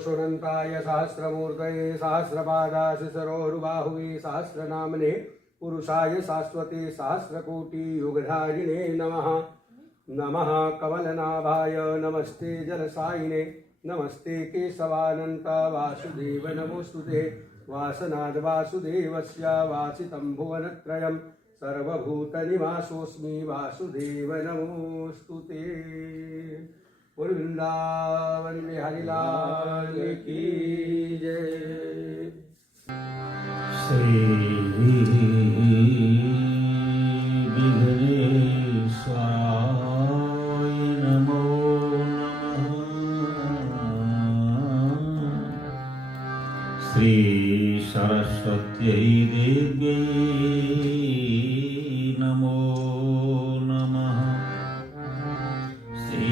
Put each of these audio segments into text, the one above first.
शोणन्ताय सहस्रमूर्तये सहस्रपादाशिसरोरुबाहुवे सहस्रनामने पुरुषाय शाश्वते सहस्रकोटियुगधारिणे नमः। नमः कमलनाभाय नमस्ते जलसायिने नमस्ते केशवानन्त वासुदेव नमोस्तुते। वासनाद् वासुदेवस्य वासितं भुवनत्रयं सर्वभूतनिवासोऽस्मि वासुदेव नमोस्तुते। बोल वृंदावन बिहारी लाल की जय। श्री विघ्नेश्वराय नमो नमः। श्री सरस्वत्यै देव्यै नमो नमः। श्री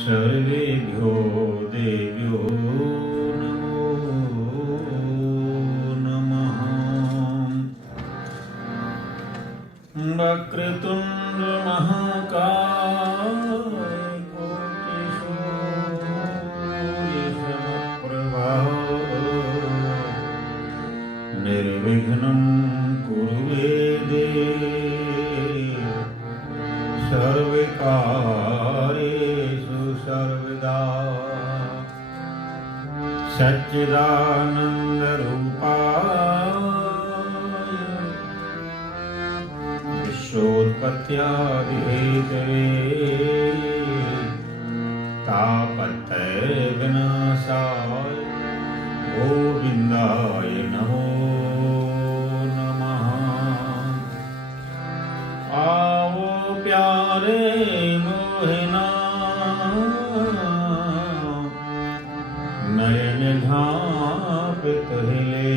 सर्वेभ्यो देव्यो नमो नमः। वक्रतुण्ड महाकाय कोटिसूर्यसमप्रभा निर्विघ्नं कुरु मे देव सर्वकार्येषु सर्वदा। सच्चिदानन्दरूपाय विश्वोत्पत्त्यादिहेतवे तापत्रयविनाशाय गोविन्दाय नमो नमः। आओ प्यारे मोहिना नयन ढापित हिले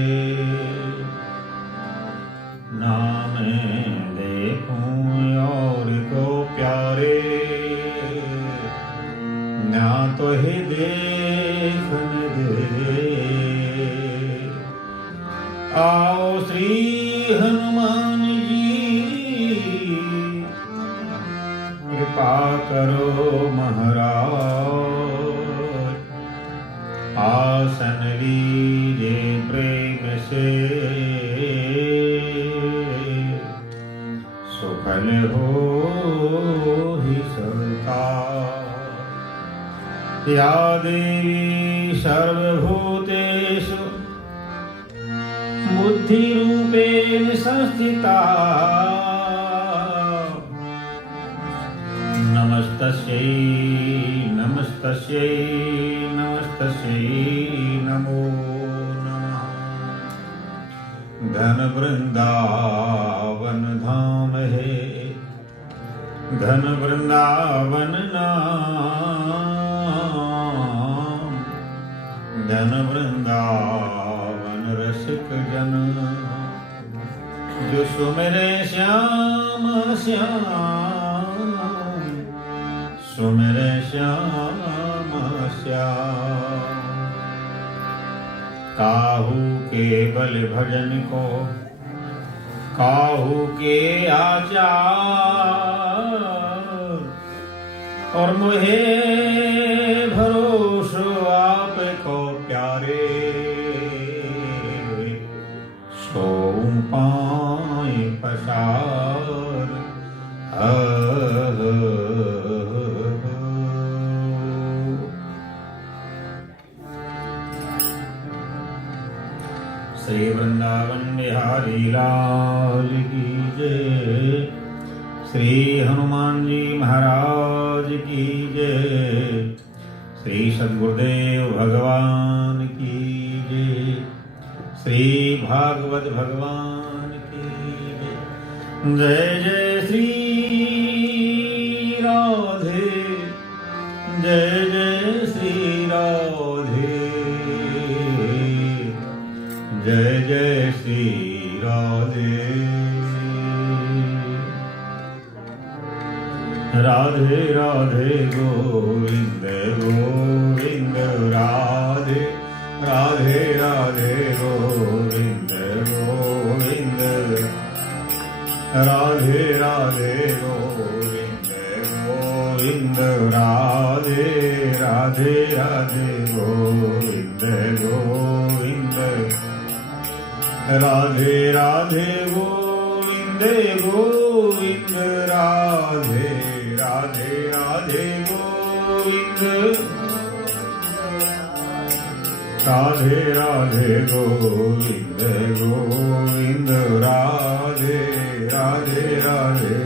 ना मैं देखूं और को प्यारे ना तो ही देखने दे। आओ श्री हनुमान जी कृपा करो महाराज। आसन लीजे प्रेम से सुफल हो ही सबका। या देवी सर्वभूतेषु बुद्धिरूपेण संस्थिता नमस्तस्यै नमस्तस्यै नमस्तस्यै नमो नमः। धन वृंदावन धाम है धन वृंदावन नाम धन वृंदावन रसिक जन जो सुमिरे श्याम श्याम सुमिरे श्याम श्याम। काहू के बल भजन को काहू के आचार और मुहे भरोसो आप को प्यारे सो पाए पसार। श्री वृंदावन बिहारी लाल की जय। श्री हनुमान जी महाराज की जय। श्री सद्गुरुदेव भगवान की जय। श्री भागवत भगवान की जय। जय जय श्री राधे जय जय श्री राधे जय जय श्री राधे। राधे राधे गोविंद गोविंद राधे राधे राधे गोविंद गोविंद राधे राधे गोविंद गोविंद राधे राधे राधे गोविंद गोविंद राधे राधे गोविंद गोविंद राधे राधे राधे गोविंद राधे राधे गोविंद गोविंद राधे राधे राधे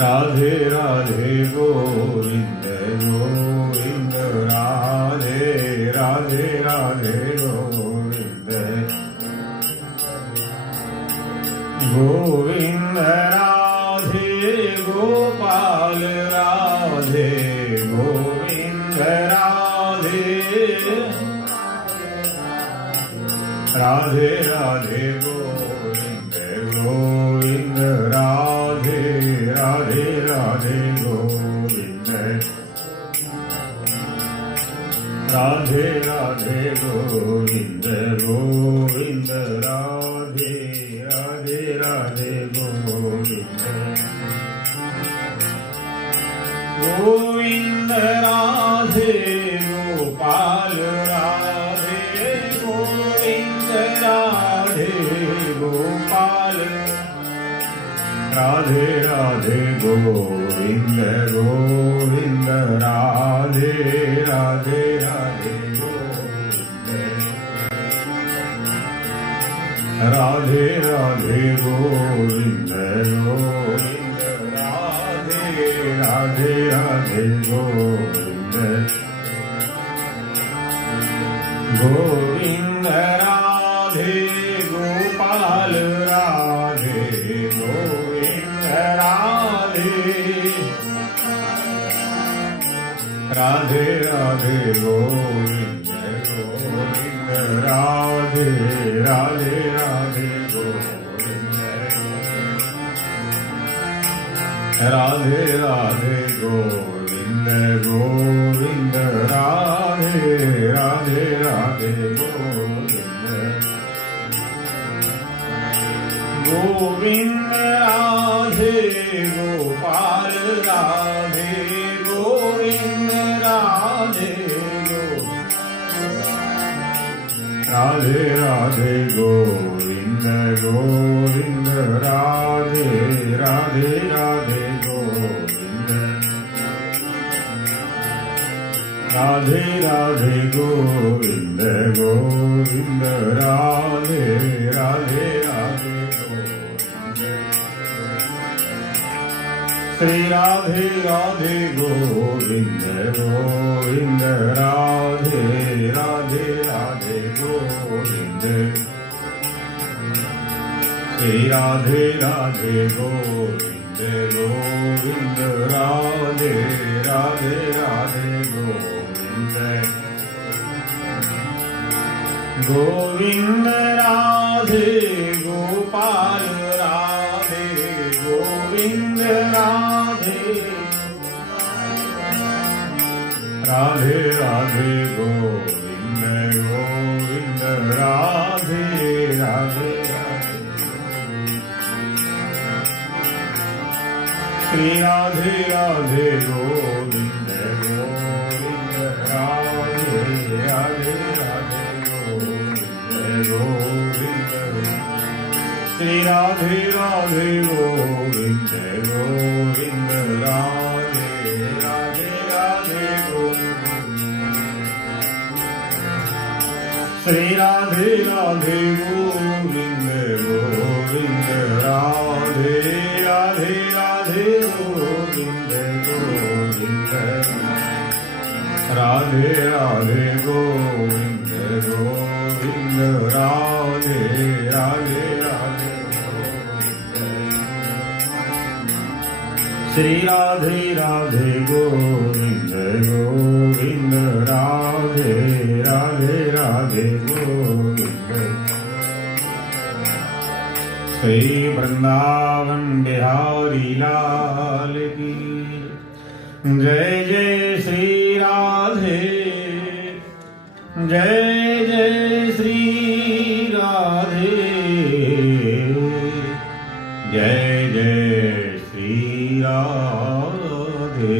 राधे राधे गोविंद गोविंद राधे राधे राधे गोविंद गोविंद राधे गोपाल राधे गोविंद राधे राधे राधे गोविंद गोविंद राधे राधे राधे गोविंद राधे राधे गोविंद गोविंद राधे राधे राधे गोविंद गोविंद राधे गोपाल राधे गोविंद राधे गोपाल राधे राधे गोविंद गोविंद राधे राधे राधे गोविंद राधे राधे गोविंद गोविंद राधे राधे राधे गोविंद गोविंद राधे गोपाल राधे गोविंद राधे राधे राधे गोविंद गोविंद राधे राधे राधे गोविंद राधे राधे गोविंद गोविंद राधे राधे राधे गोविंद गोविंद राधे गोपाल राधे गोविंद राधे राधे राधे गोविंद गोविंद राधे राधे राधे गोविंद राधे राधे गोविंद गोविंद राधे राधे राधे गोविंद श्री राधे राधे गोविंद गोविंद राधे राधे राधे गोविंद श्री राधे राधे गोविंद गोविंद राधे राधे राधे गोविंद गोविंद राधे गोपाल राधे गोविंद राधे राधे राधे गोविंद गोविंद राधे राधे श्री राधे राधे गोविंद गोविंद राधे राधे राधे गोविंद गोविंद श्री राधे राधे गोविंद गोविंद राधे राधे राधे गोविंद श्री राधे राधे गोविंद गोविंद राधे राधे राधे गोविंद गोविंद राधे राधे गोविंद गोविंद राधे राधे राधे श्री राधे राधे गोविंद गोविंद राधे राधे राधे गोविंद श्री वृंदावन बिहारी लाल की जय जय श्री राधे जय जय श्री राधे जय जय श्री राधे।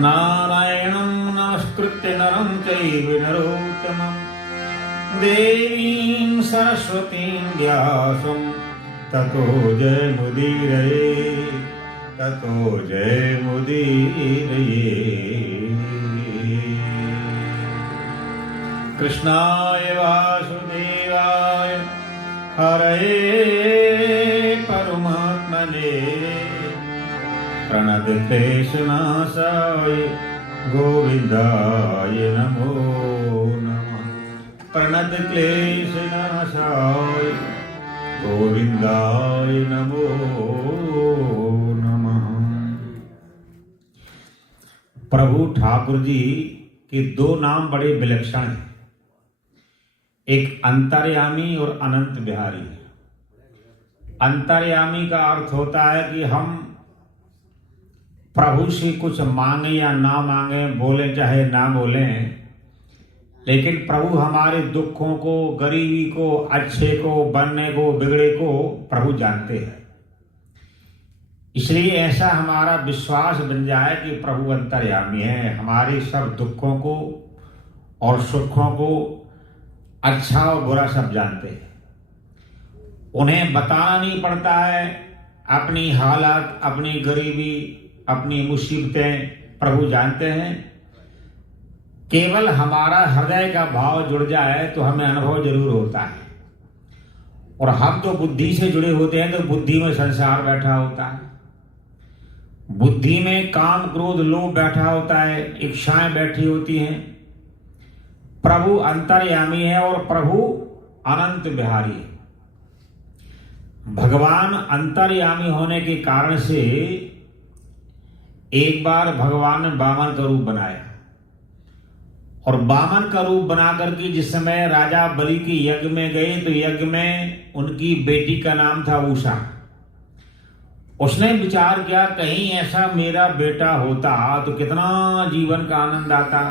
नारायणं नमस्कृत्य नरं चैव नरोत्तमं देवीं सरस्वतीं व्यासं ततो जयमुदीरये ततो जयमुदीरये। कृष्णाय वासुदेवाय हरये परमात्मने प्रणतक्लेशनाशाय गोविन्दाय नमो नमः। प्रणतक्लेशनाशाय गोविन्दाय नमो नमः। प्रभु ठाकुर जी के दो नाम बड़े विलक्षण हैं, एक अंतर्यामी और अनंत बिहारी। अंतर्यामी का अर्थ होता है कि हम प्रभु से कुछ मांगे या ना मांगे, बोले चाहे ना बोले, लेकिन प्रभु हमारे दुखों को, गरीबी को, अच्छे को, बनने को, बिगड़े को प्रभु जानते हैं। इसलिए ऐसा हमारा विश्वास बन जाए कि प्रभु अंतर्यामी है, हमारे सब दुखों को और सुखों को, अच्छा और बुरा सब जानते हैं। उन्हें बताना नहीं पड़ता है अपनी हालात, अपनी गरीबी, अपनी मुसीबतें प्रभु जानते हैं। केवल हमारा हृदय का भाव जुड़ जाए तो हमें अनुभव जरूर होता है। और हम तो बुद्धि से जुड़े होते हैं, तो बुद्धि में संसार बैठा होता है, बुद्धि में काम क्रोध लोभ बैठा होता है, इच्छाएं बैठी होती हैं। प्रभु अंतर्यामी है और प्रभु अनंत बिहारी है। भगवान अंतर्यामी होने के कारण से एक बार भगवान ने वामन का रूप बनाया, और वामन का रूप बना करके जिस समय राजा बलि के यज्ञ में गए तो यज्ञ में उनकी बेटी का नाम था उषा। उसने विचार किया कहीं ऐसा मेरा बेटा होता तो कितना जीवन का आनंद आता।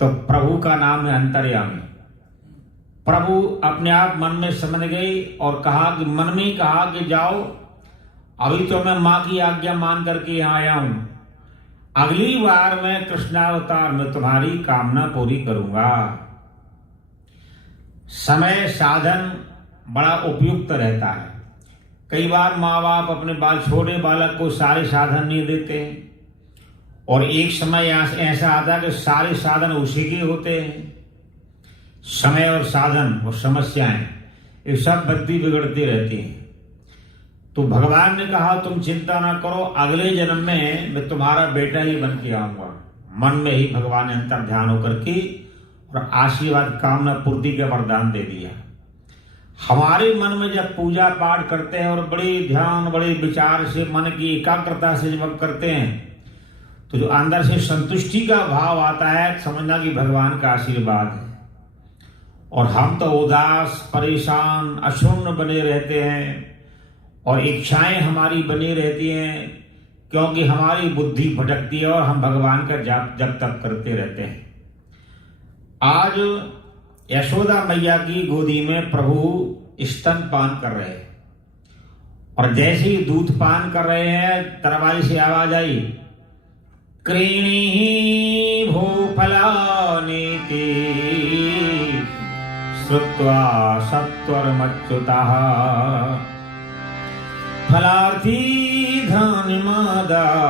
तो प्रभु का नाम है अंतर्यामी। प्रभु अपने आप मन में समझ गए और कहा कि मन में ही कहा कि जाओ, अभी तो मैं मां की आज्ञा मान करके यहाँ आया हूं, अगली बार मैं कृष्णावतार में तुम्हारी कामना पूरी करूंगा। समय साधन बड़ा उपयुक्त रहता है। कई बार माँ बाप अपने छोटे बालक को सारे साधन नहीं देते, और एक समय ऐसा आता है कि सारे साधन उसी के होते हैं। समय और साधन और समस्याएं ये सब बद्दी बिगड़ती रहती हैं। तो भगवान ने कहा तुम चिंता ना करो, अगले जन्म में मैं तुम्हारा बेटा ही बन के आऊंगा। मन में ही भगवान ने अंतर ध्यान होकर के और आशीर्वाद कामना पूर्ति का वरदान दे दिया। हमारे मन में जब पूजा पाठ करते हैं और बड़े ध्यान बड़े विचार से मन की एकाग्रता से जब करते हैं तो जो अंदर से संतुष्टि का भाव आता है, समझना कि भगवान का आशीर्वाद है। और हम तो उदास, परेशान, अशुन्न बने रहते हैं और इच्छाएं हमारी बनी रहती हैं, क्योंकि हमारी बुद्धि भटकती है और हम भगवान का जप तप करते रहते हैं। आज यशोदा मैया की गोदी में प्रभु स्तन पान कर रहे हैं, और जैसे ही दूध पान कर रहे हैं दरवाजे से आवाज आई, क्रीणी भूफलानीति श्रुत्वा सत्वरमच्युतः फलार्थी धनिमादाय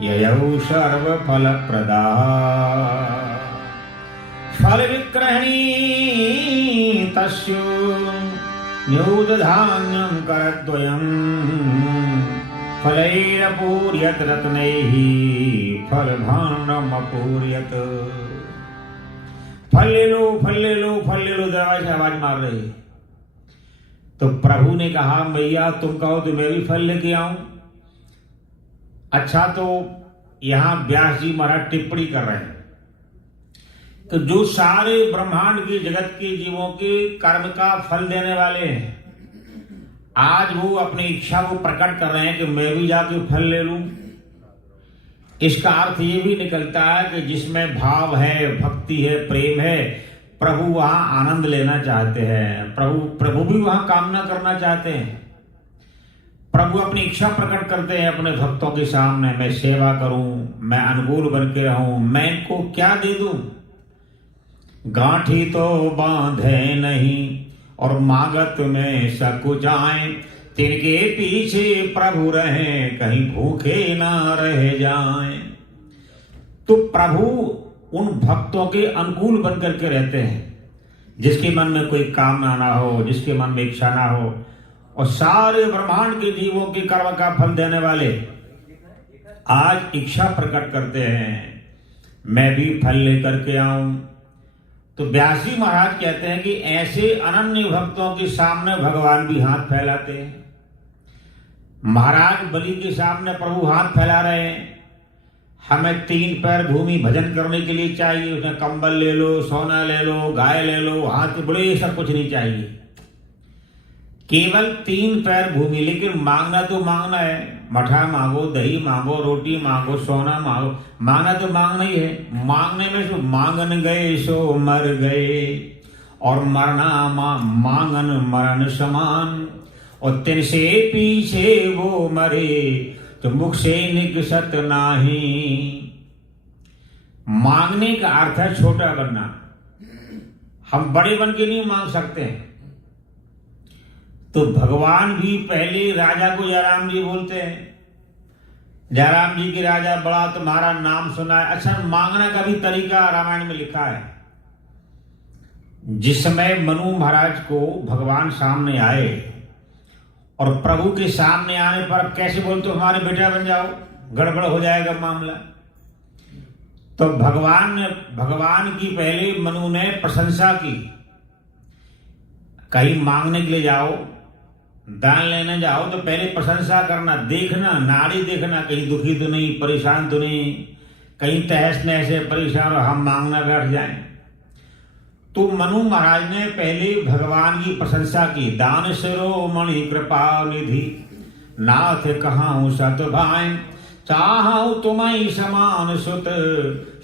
ययौ सर्वफलप्रदा फलविक्रहणी तस्यो न्यूदधान्यं करद्वयम् फलैरपूर्यत रत्नैः फलभाण्डमपूर्यत। फल ले लो, फल ले लो, फल ले लो, दरवाजे से आवाज मार रही। तो प्रभु ने कहा मैया तुम कहो तो मैं भी फल लेके आऊं। अच्छा, तो यहां व्यास जी महाराज टिप्पणी कर रहे हैं तो जो सारे ब्रह्मांड के जगत के जीवों के कर्म का फल देने वाले हैं, आज वो अपनी इच्छा को प्रकट कर रहे हैं कि मैं भी जाके फल ले लूं। इसका अर्थ ये भी निकलता है कि जिसमें भाव है, भक्ति है, प्रेम है, प्रभु वहां आनंद लेना चाहते हैं, प्रभु भी वहां कामना करना चाहते हैं। प्रभु अपनी इच्छा प्रकट करते हैं अपने भक्तों के सामने, मैं सेवा करूं, मैं अनुकूल बन के रहूं, मैं इनको क्या दे दूं। गांठी तो बांधे नहीं और मागत में सकुचाएं, तिनके पीछे प्रभु रहे, कहीं भूखे ना रह जाएं। तो प्रभु उन भक्तों के अनुकूल बन करके रहते हैं जिसके मन में कोई कामना ना हो, जिसके मन में इच्छा ना हो, और सारे ब्रह्मांड के जीवों के कर्म का फल देने वाले आज इच्छा प्रकट करते हैं, मैं भी फल लेकर के आऊं। तो व्यास जी महाराज कहते हैं कि ऐसे अनन्य भक्तों के सामने भगवान भी हाथ फैलाते हैं। महाराज बलि के सामने प्रभु हाथ फैला रहे हैं, हमें 3 पैर भूमि भजन करने के लिए चाहिए, उसमें कंबल ले लो, सोना ले लो, गाय ले लो, हाथ बड़े, ये सब कुछ नहीं चाहिए, केवल 3 पैर भूमि। लेकिन मांगना तो मांगना है, मठा मांगो, दही मांगो, रोटी मांगो, सोना मांगो, मांगना तो मांगना ही है। मांगने में सो मांगन गए सो मर गए, और मरना मांगन मरण समान, और तिनसे पीछे वो मरे तो मुख से निकसत नाही। मांगने का अर्थ है छोटा बनना, हम बड़े बन के नहीं मांग सकते। तो भगवान भी पहले राजा को जयराम जी बोलते हैं, जयराम जी के राजा बड़ा तुम्हारा नाम सुना है। अच्छा, मांगने का भी तरीका रामायण में लिखा है। जिस समय मनु महाराज को भगवान सामने आए और प्रभु के सामने आने पर कैसे बोलते हो हमारे बेटा बन जाओ, गड़बड़ हो जाएगा मामला। तो भगवान की पहले मनु ने प्रशंसा की। कहीं मांगने के लिए जाओ, दान लेने जाओ तो पहले प्रशंसा करना, देखना, नाड़ी देखना, कहीं दुखी तो नहीं, परेशान तो नहीं, कहीं तहस नहस से परेशान और हम मांगना बैठ जाएं। तो मनु महाराज ने पहले भगवान की प्रशंसा की। दान शिरोमणि कृपा निधि, नाथ कहाऊं सत भाई, चाहूं तुम्हें समान सुत,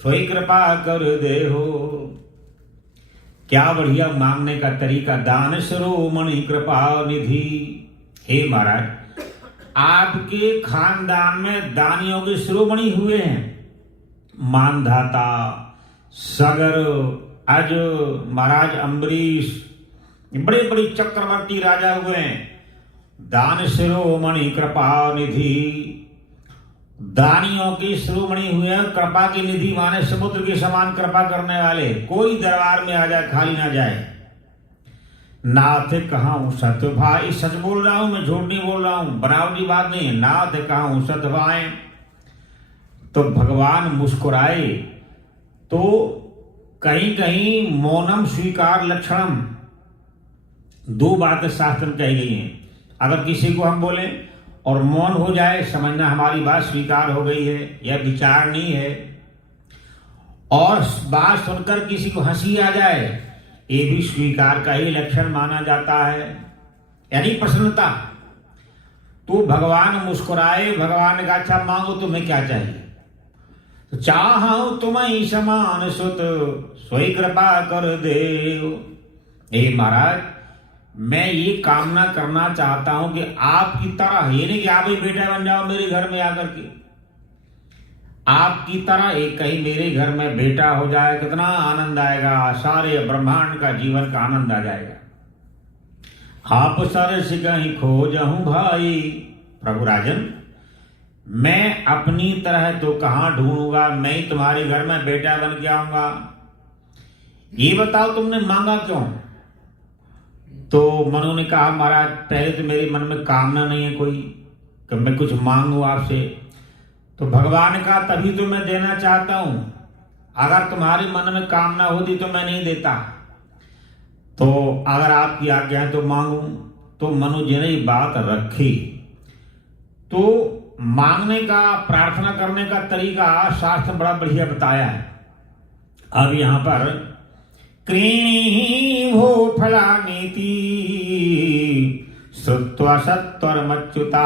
सोई कृपा कर दे हो। क्या बढ़िया मांगने का तरीका, दान शिरोमणि कृपा निधि। हे महाराज, आपके खानदान में दानियों के शिरोमणि हुए हैं, मानधाता, सगर, अज, महाराज अम्बरीश, बड़े बड़े चक्रवर्ती राजा हुए हैं। दान शिरोमणि कृपा निधि, दानियों की शिरोमणि हुए हैं। कृपा की निधि माने समुद्र के समान कृपा करने वाले, कोई दरबार में आ जाए खाली ना जाए। नाथ कहाऊं सत भाई, सच बोल रहा हूं मैं, झूठ नहीं बोल रहा हूं, बनावटी बात नहीं है। नाथ कहाऊं सत भाई। तो भगवान मुस्कुराए। तो कहीं कहीं मौनम स्वीकार लक्षणम, 2 बातें शास्त्र में कही गई हैं। अगर किसी को हम बोले और मौन हो जाए, समझना हमारी बात स्वीकार हो गई है, यह विचार नहीं है। और बात सुनकर किसी को हंसी आ जाए, ये भी स्वीकार का ही लक्षण माना जाता है, यानी प्रसन्नता। तो भगवान मुस्कुराए, भगवान ने कहा अच्छा मांगो, तुम्हें क्या चाहिए। तो चाहूं तुम्हें समान सुत, सोई कृपा कर दे। हे महाराज, मैं ये कामना करना चाहता हूं कि आपकी तरह, ये नहीं कि आप ही बेटा बन जाओ मेरे घर में आकर के, आपकी तरह एक कहीं मेरे घर में बेटा हो जाए, कितना आनंद आएगा, सारे ब्रह्मांड का जीवन का आनंद आ जाएगा। आप सरस कहीं खोजहूं भाई। प्रभु राजन, मैं अपनी तरह तो कहां ढूंढूंगा, मैं ही तुम्हारे घर में बेटा बन के आऊंगा। ये बताओ तुमने मांगा क्यों। तो मनु ने कहा महाराज, पहले तो मेरे मन में कामना नहीं है कोई कि मैं कुछ मांगू आपसे। तो भगवान ने कहा तभी तो मैं देना चाहता हूं, अगर तुम्हारे मन में कामना होती तो मैं नहीं देता। तो अगर आपकी आज्ञा है तो मांगू। तो मनु जी ने बात रखी। तो मांगने का, प्रार्थना करने का तरीका शास्त्र बड़ा बढ़िया बताया है। अब यहां पर क्रीणी भो फलानीति श्रुत्वा सत्वरमच्युता,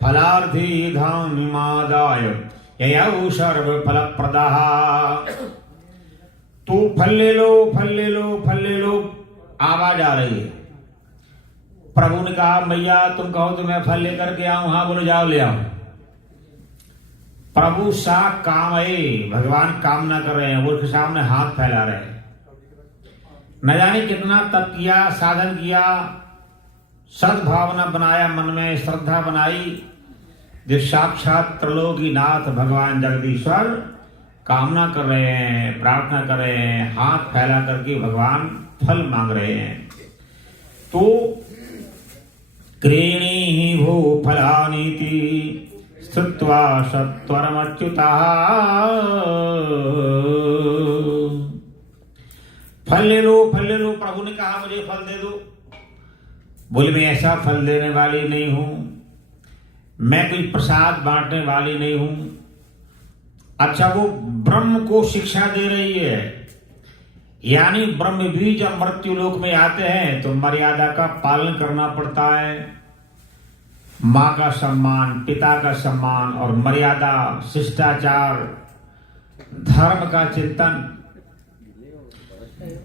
फलार्थी धान्यमादाय ययौ सर्वफलप्रदः। तो फल ले लो, फल ले लो, फल ले लो, आवाज आ रही है। प्रभु ने कहा मैया तुम कहो तो मैं फल लेकर के आऊं। हाँ बोलो जाओ ले आओ। प्रभु सा काम है, भगवान कामना कर रहे हैं, वो उसके सामने हाथ फैला रहे हैं। न जाने कितना तप किया, साधन किया, सद्भावना बनाया, मन में श्रद्धा बनाई, जो साक्षात त्रिलोकीनाथ भगवान जगदीश्वर कामना कर रहे हैं, प्रार्थना कर रहे हैं, हाथ फैला करके भगवान फल मांग रहे हैं। तो क्रीणी भू फलानीति स्तुत्वा सत्वरमच्युतः। फल ले लो, फल ले लो। प्रभु ने कहा मुझे फल दे दो। बोले मैं ऐसा फल देने वाली नहीं हूं, मैं कोई प्रसाद बांटने वाली नहीं हूं। अच्छा, वो ब्रह्म को शिक्षा दे रही है, यानी ब्रह्म भी जब मृत्यु लोक में आते हैं तो मर्यादा का पालन करना पड़ता है। माँ का सम्मान, पिता का सम्मान और मर्यादा, शिष्टाचार, धर्म का चिंतन।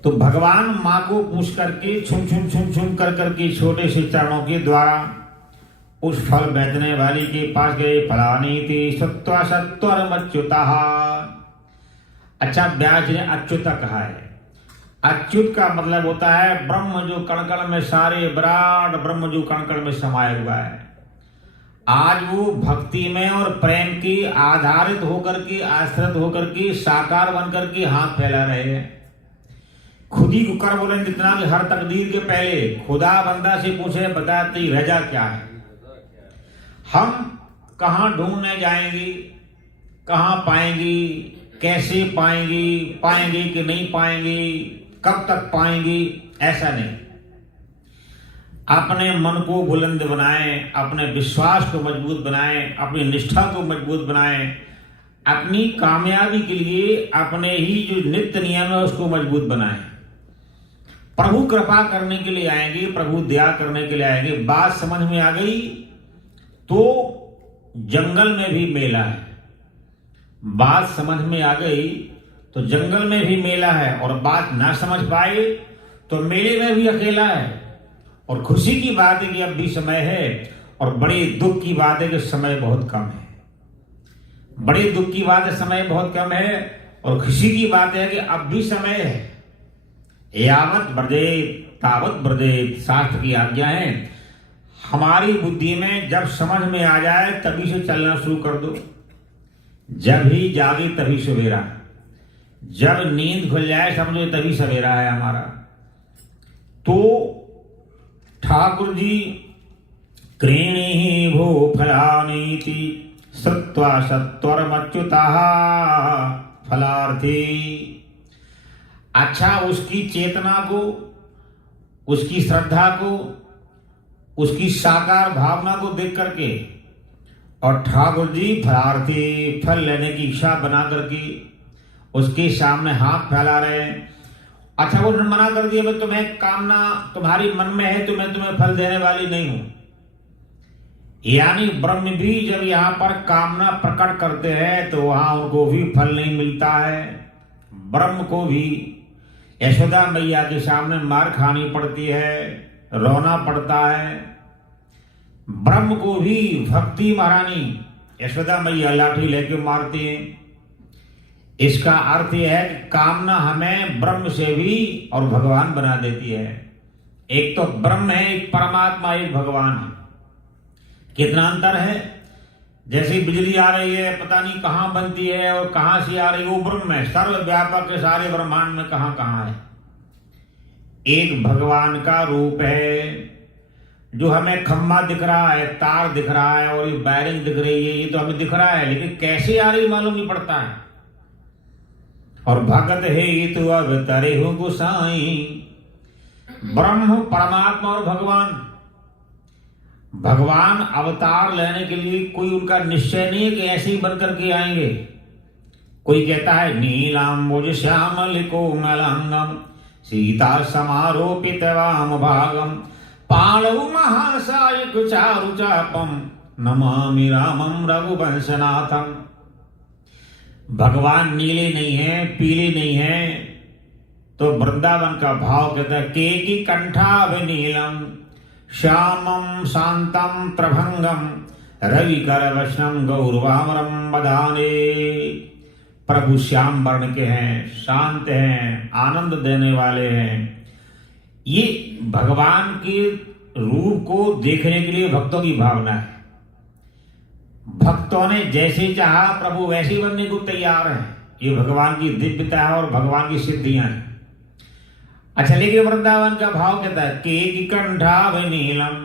तो भगवान माँ को पूछ करके छुम कर करके छोटे से चरणों के द्वारा उस फल बेचने वाली के पास गए। फलानीति सत्वा सत्वरमच्युतः। अच्छा, ब्याज ने अच्युत कहा है। अच्युत का मतलब होता है ब्रह्म जो कण में, सारे विराट ब्रह्म जो कण में समाया हुआ है। आज वो भक्ति में और प्रेम की आधारित होकर के, आश्रित होकर के, साकार बनकर के हाथ फैला रहे हैं। खुद ही कर बोले जितना कि हर तकदीर के पहले खुदा बंदा से पूछे बताती रजा क्या है। हम कहाँ ढूंढने जाएंगी, कहाँ पाएंगी, कैसे पाएंगी, पाएंगे कि नहीं पाएंगी, कब तक पाएंगी, ऐसा नहीं। अपने मन को बुलंद बनाएं, अपने विश्वास को मजबूत बनाएं, अपनी निष्ठा को मजबूत बनाएं, अपनी कामयाबी के लिए अपने ही जो नित्य नियम है उसको मजबूत बनाएं। प्रभु कृपा करने के लिए आएंगे, प्रभु दया करने के लिए आएंगे। बात समझ में आ गई तो जंगल में भी मेला है। बात समझ में आ गई तो जंगल में भी मेला है, और बात ना समझ पाए तो मेले में भी अकेला है। और खुशी की बात है कि अब भी समय है, और बड़े दुख की बात है कि समय बहुत कम है। बड़े दुख की बात है समय बहुत कम है, और खुशी की बात है कि अब भी समय है। यावत ब्रजेत तावत ब्रजेत, शास्त्र की आज्ञा है। हमारी बुद्धि में जब समझ में आ जाए तभी से चलना शुरू कर दो। जब ही जागे तभी सवेरा, जब नींद खुल जाए समझो तभी सवेरा है हमारा। तो ठाकुर जी क्रीणी भू फलानीति सत्वा सत्वरमच्युतः फलार्थी। अच्छा, उसकी चेतना को, उसकी श्रद्धा को, उसकी साकार भावना को देख करके और ठाकुर जी फलार्थी, फल लेने की इच्छा बना करके उसके सामने हाथ फैला रहे हैं। अच्छा, वो मना कर दिया भाई तुम्हें कामना तुम्हारी मन में है तो मैं तुम्हें फल देने वाली नहीं हूं। यानी ब्रह्म भी जब यहाँ पर कामना प्रकट करते हैं तो वहां उनको भी फल नहीं मिलता है। ब्रह्म को भी यशोदा मैया के सामने मार खानी पड़ती है, रोना पड़ता है। ब्रह्म को भी भक्ति महारानी यशोदा मैया लाठी लेके मारती है। इसका अर्थ यह है कि कामना हमें ब्रह्म से भी और भगवान बना देती है। एक तो ब्रह्म है, एक परमात्मा, एक भगवान है। कितना अंतर है। जैसे बिजली आ रही है, पता नहीं कहां बनती है और कहां से आ रही है, वो ब्रह्म है। सर्वव्यापक है, सारे ब्रह्मांड में कहां कहां है। एक भगवान का रूप है जो हमें खम्मा दिख रहा है, तार दिख रहा है और ये वायरिंग दिख रही है, ये तो हमें दिख रहा है, लेकिन कैसे आ रही मालूम नहीं पड़ता है। और भगत है तो अवतरे हो गोसाई। ब्रह्म, परमात्मा और भगवान। भगवान अवतार लेने के लिए कोई उनका निश्चय नहीं है कि ऐसे ही बनकर के आएंगे। कोई कहता है नीलांबुज श्यामल कोमलांगम सीता समारोपित वाम भागम पालव महासायक चारु चापम नमामि रामम रघुवंशनाथम। भगवान नीले नहीं है, पीले नहीं है, तो वृंदावन का भाव कहता है केकी कंठाभिनीलम श्यामम शांतम प्रभंगम रविकर वैष्णव गौरवामरम बधाने। प्रभु श्याम वर्ण के हैं, शांत हैं, आनंद देने वाले हैं। ये भगवान के रूप को देखने के लिए भक्तों की भावना है। भक्तों ने जैसे चाहा प्रभु वैसे ही बनने को तैयार हैं। ये भगवान की दिव्यता है और भगवान की सिद्धियां हैं। अच्छा, लेकिन वृंदावन का भाव कहता है केकी कंठाभिनीलम।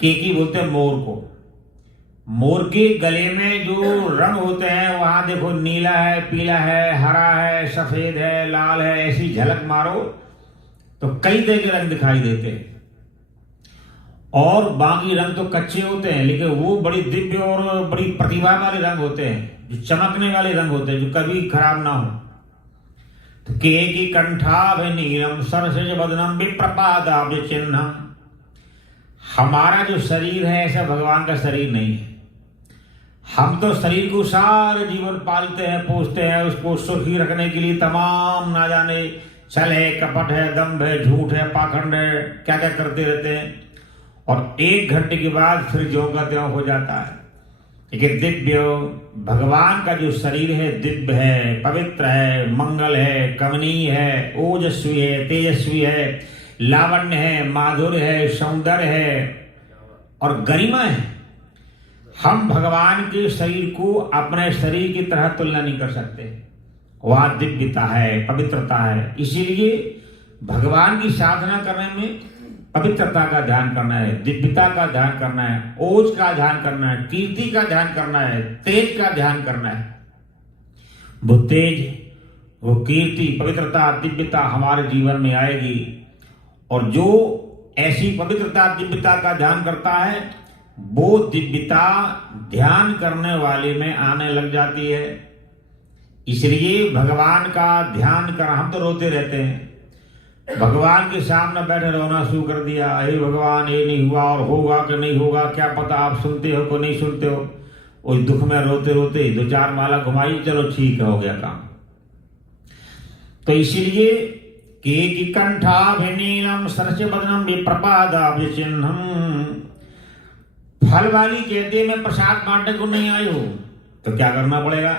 केकी बोलते हैं मोर को। मोर के गले में जो रंग होते हैं वहां देखो नीला है, पीला है, हरा है, सफेद है, लाल है, ऐसी झलक मारो तो कई तरह के रंग दिखाई देते हैं। और बाकी रंग तो कच्चे होते हैं, लेकिन वो बड़ी दिव्य और बड़ी प्रतिभा वाले रंग होते हैं, जो चमकने वाले रंग होते हैं, जो कभी खराब ना हो। तो केकी कंठाभिनीलम सरसिज बदनम विप्रपादाब्ज चिन्हम। हमारा जो शरीर है ऐसा भगवान का शरीर नहीं है। हम तो शरीर को सारे जीवन पालते हैं, पोसते हैं, उसको सुखी रखने के लिए तमाम ना जाने छल है, कपट है, दम्भ है, झूठ है, पाखंड है, क्या क्या करते रहते हैं। और 1 घंटे के बाद फिर ज्यों का त्यों हो जाता है। लेकिन दिव्य भगवान का जो शरीर है दिव्य है, पवित्र है, मंगल है, कमनीय है, ओजस्वी है, तेजस्वी है, लावण्य है, माधुर्य है, सौंदर्य है और गरिमा है। हम भगवान के शरीर को अपने शरीर की तरह तुलना नहीं कर सकते। वहां दिव्यता है, पवित्रता है। इसीलिए भगवान की साधना करने में पवित्रता का ध्यान करना है, दिव्यता का ध्यान करना है, ओज का ध्यान करना है, कीर्ति का ध्यान करना है, तेज का ध्यान करना है। वो तेज, वो कीर्ति, पवित्रता, दिव्यता हमारे जीवन में आएगी। और जो ऐसी पवित्रता, दिव्यता का ध्यान करता है वो दिव्यता ध्यान करने वाले में आने लग जाती है। इसलिए भगवान का ध्यान कर, हम तो रोते रहते हैं, भगवान के सामने बैठे रोना शुरू कर दिया, हे भगवान ये नहीं हुआ और होगा कि नहीं होगा क्या पता, आप सुनते हो कि नहीं सुनते हो। उस दुख में रोते रोते 2-4 माला घुमाई, चलो ठीक है, हो गया काम। तो इसीलिए केकी कंठाभिनीलम सरस बदनम विप्रपादाब्ज चिन्हम। फल वाली कहते मैं प्रसाद बांटने को नहीं आई हूं, तो क्या करना पड़ेगा?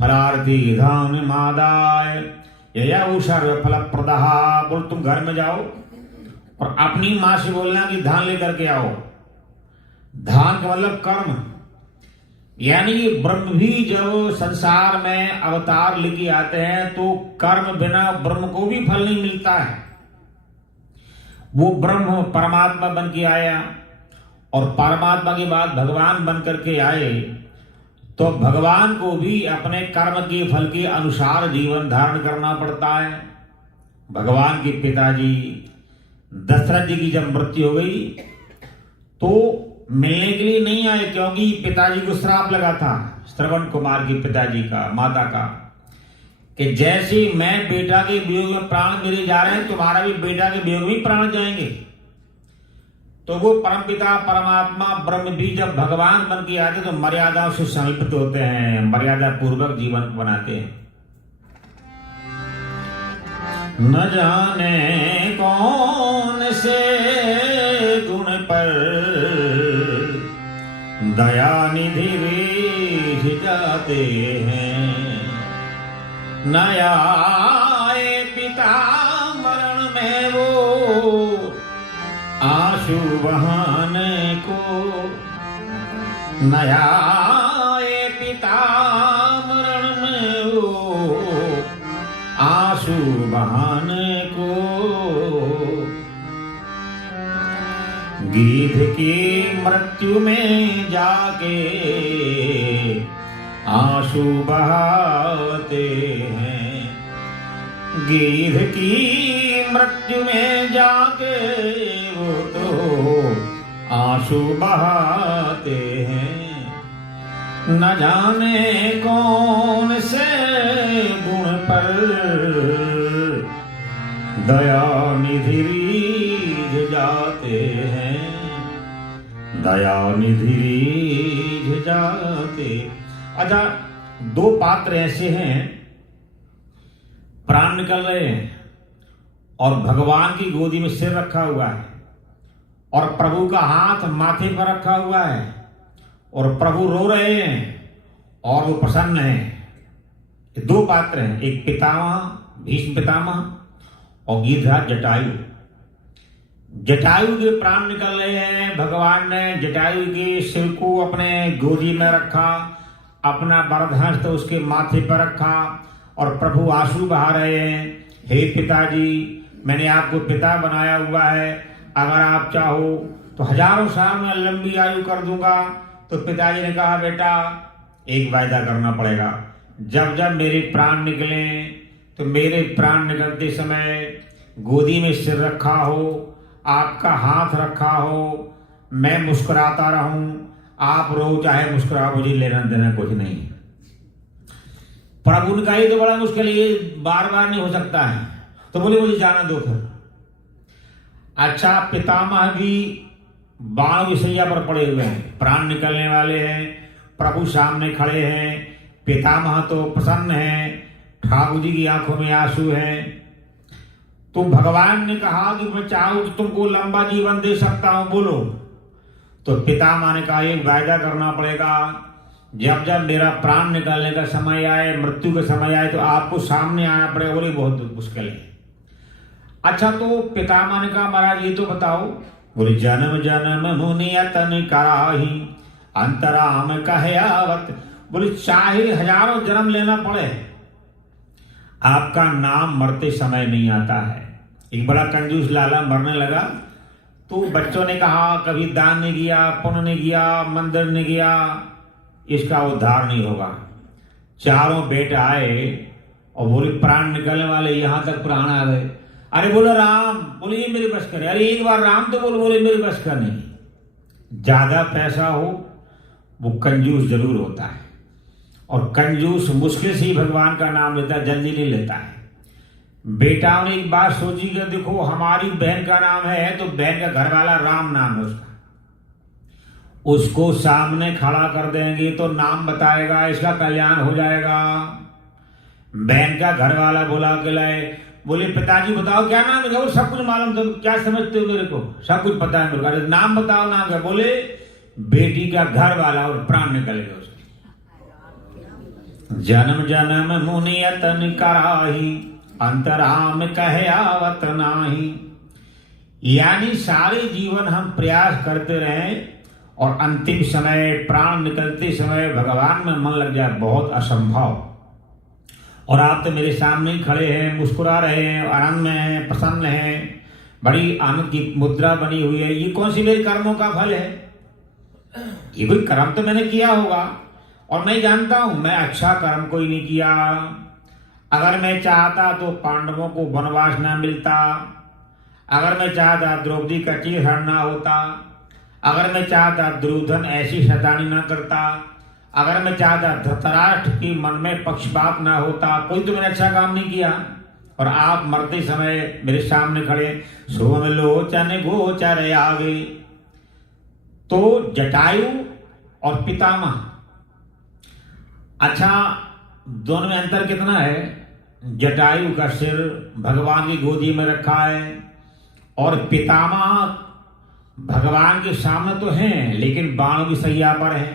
फलार्थी धान मादाय यया सर्व फल प्रदहा। बोल तुम घर में जाओ और अपनी माँ से बोलना कि धान लेकर के आओ। धान का मतलब कर्म, यानी ब्रह्म भी जब संसार में अवतार लेके आते हैं तो कर्म बिना ब्रह्म को भी फल नहीं मिलता है। वो ब्रह्म परमात्मा बन के आया और परमात्मा के बाद भगवान बन करके आए, तो भगवान को भी अपने कर्म के फल के अनुसार जीवन धारण करना पड़ता है। भगवान के पिताजी दशरथ जी की जब मृत्यु हो गई तो मिलने के लिए नहीं आए, क्योंकि पिताजी को श्राप लगा था श्रवण कुमार के पिताजी का, माता का, कि जैसे मैं बेटा के वियोग में प्राण मेरे जा रहे हैं, तुम्हारा भी बेटा के वियोग में प्राण जाएंगे। तो वो परमपिता परमात्मा ब्रह्म भी जब भगवान बन के आते तो मर्यादाओं से समीपित होते हैं, मर्यादा पूर्वक जीवन बनाते हैं। न जाने कौन से गुण पर दया निधि रीझ जाते हैं। न आए पिता मरण में वो आंसू बहाने को, नया पिता मरण में वो आंसू बहाने को। गीध की मृत्यु में जाके आंसू बहाते हैं। गीध की मृत्यु में जाके वो तो आंसू बहाते हैं। न जाने कौन से गुण पर दया निधि रीझ जाते हैं। दया निधि रीझ जाते। अच्छा, दो पात्र ऐसे हैं, प्राण निकल रहे हैं और भगवान की गोदी में सिर रखा हुआ है और प्रभु का हाथ माथे पर रखा हुआ है और प्रभु रो रहे हैं और वो प्रसन्न है। ये दो पात्र हैं, एक पितामह भीष्म पितामह और गिरिराज जटायु। जटायु के प्राण निकल रहे हैं, भगवान ने जटायु के सिर को अपने गोदी में रखा, अपना वरदहस्त उसके माथे पर रखा और प्रभु आंसू बहा रहे हैं। हे पिताजी, मैंने आपको पिता बनाया हुआ है, अगर आप चाहो तो हजारों साल में लंबी आयु कर दूंगा। तो पिताजी ने कहा, बेटा एक वायदा करना पड़ेगा, जब जब मेरे प्राण निकले तो मेरे प्राण निकलते समय गोदी में सिर रखा हो, आपका हाथ रखा हो, मैं मुस्कुराता रहूं, आप रो चाहे मुस्कुराओ, मुझे लेना देना कुछ नहीं। प्रभु ने कहा ये तो बड़ा मुश्किल है, ये बार बार नहीं हो सकता है। तो बोले मुझे जाना दो फिर। अच्छा, पितामह भी बाण विषैया पर पड़े हुए हैं, प्राण निकलने वाले हैं, प्रभु सामने खड़े हैं। पितामह तो प्रसन्न है, ठाकुर जी की आंखों में आंसू है। तो भगवान ने कहा कि मैं चाहूं तो तुमको लंबा जीवन दे सकता हूं, बोलो। तो पितामह ने कहा एक वायदा करना पड़ेगा, जब जब मेरा प्राण निकालने का समय आए, मृत्यु का समय आए, तो आपको सामने आना पड़ेगा। बोले बहुत मुश्किल है। अच्छा, तो पितामह ने कहा महाराज ये तो बताओ। बोले जन्म जन्म मुनियतन कराही अंतराम कहे आवत। बोले चाहे हजारों जन्म लेना पड़े, आपका नाम मरते समय नहीं आता है। एक बड़ा कंजूस लाला मरने लगा तो बच्चों ने कहा कभी दान नहीं किया, पुण्य नहीं किया, मंदिर नहीं किया, इसका उद्धार नहीं होगा। चारों बेटे आए और बोले प्राण निकलने वाले, यहां तक प्राण आ गए। अरे बोलो राम, बोले ये मेरे बस का नहीं। अरे एक बार राम तो बोले मेरे बस का नहीं। ज्यादा पैसा हो वो कंजूस जरूर होता है, और कंजूस मुश्किल से ही भगवान का नाम लेता है, जल्दी नहीं लेता है। बेटाओं ने एक बात सोची कि देखो हमारी बहन का नाम है तो बहन का घर वाला राम नाम है उसका, उसको सामने खड़ा कर देंगे तो नाम बताएगा, इसका कल्याण हो जाएगा। बहन का घर वाला बुला के लाए, बोले पिताजी बताओ क्या नाम है। सब कुछ मालूम, तुम क्या समझते हो, मेरे को सब कुछ पता है मेरे को। नाम बताओ, नाम क्या। बोले बेटी का घर वाला और प्राण निकल गए उसके। जन्म जन्म मुनियतन कराही अंतराम कहे आवत नाही। यानी सारे जीवन हम प्रयास करते रहे और अंतिम समय प्राण निकलते समय भगवान में मन लग जाए, बहुत असंभव। और आप तो मेरे सामने ही खड़े हैं, मुस्कुरा रहे हैं, आनंद में हैं, प्रसन्न हैं, बड़ी आनंद की मुद्रा बनी हुई है। ये कौन सी मेरे कर्मों का फल है? ये कोई कर्म तो मैंने किया होगा, और मैं जानता हूं मैं अच्छा कर्म कोई नहीं किया। अगर मैं चाहता तो पांडवों को वनवास ना मिलता, अगर मैं चाहता द्रौपदी का चीरहरण ना होता, अगर मैं चाहता दुर्योधन ऐसी शैतानी ना करता, अगर मैं चाहता धृतराष्ट्र की मन में पक्षपात ना होता, कोई तो मैंने अच्छा काम नहीं किया। और आप मरते समय मेरे सामने खड़े, सोम लोचन गोचर आगे। तो जटायु और पितामह, अच्छा दोनों में अंतर कितना है? जटायु का सिर भगवान की गोदी में रखा है और पितामह भगवान के सामने तो हैं लेकिन बाण की सैया पर है।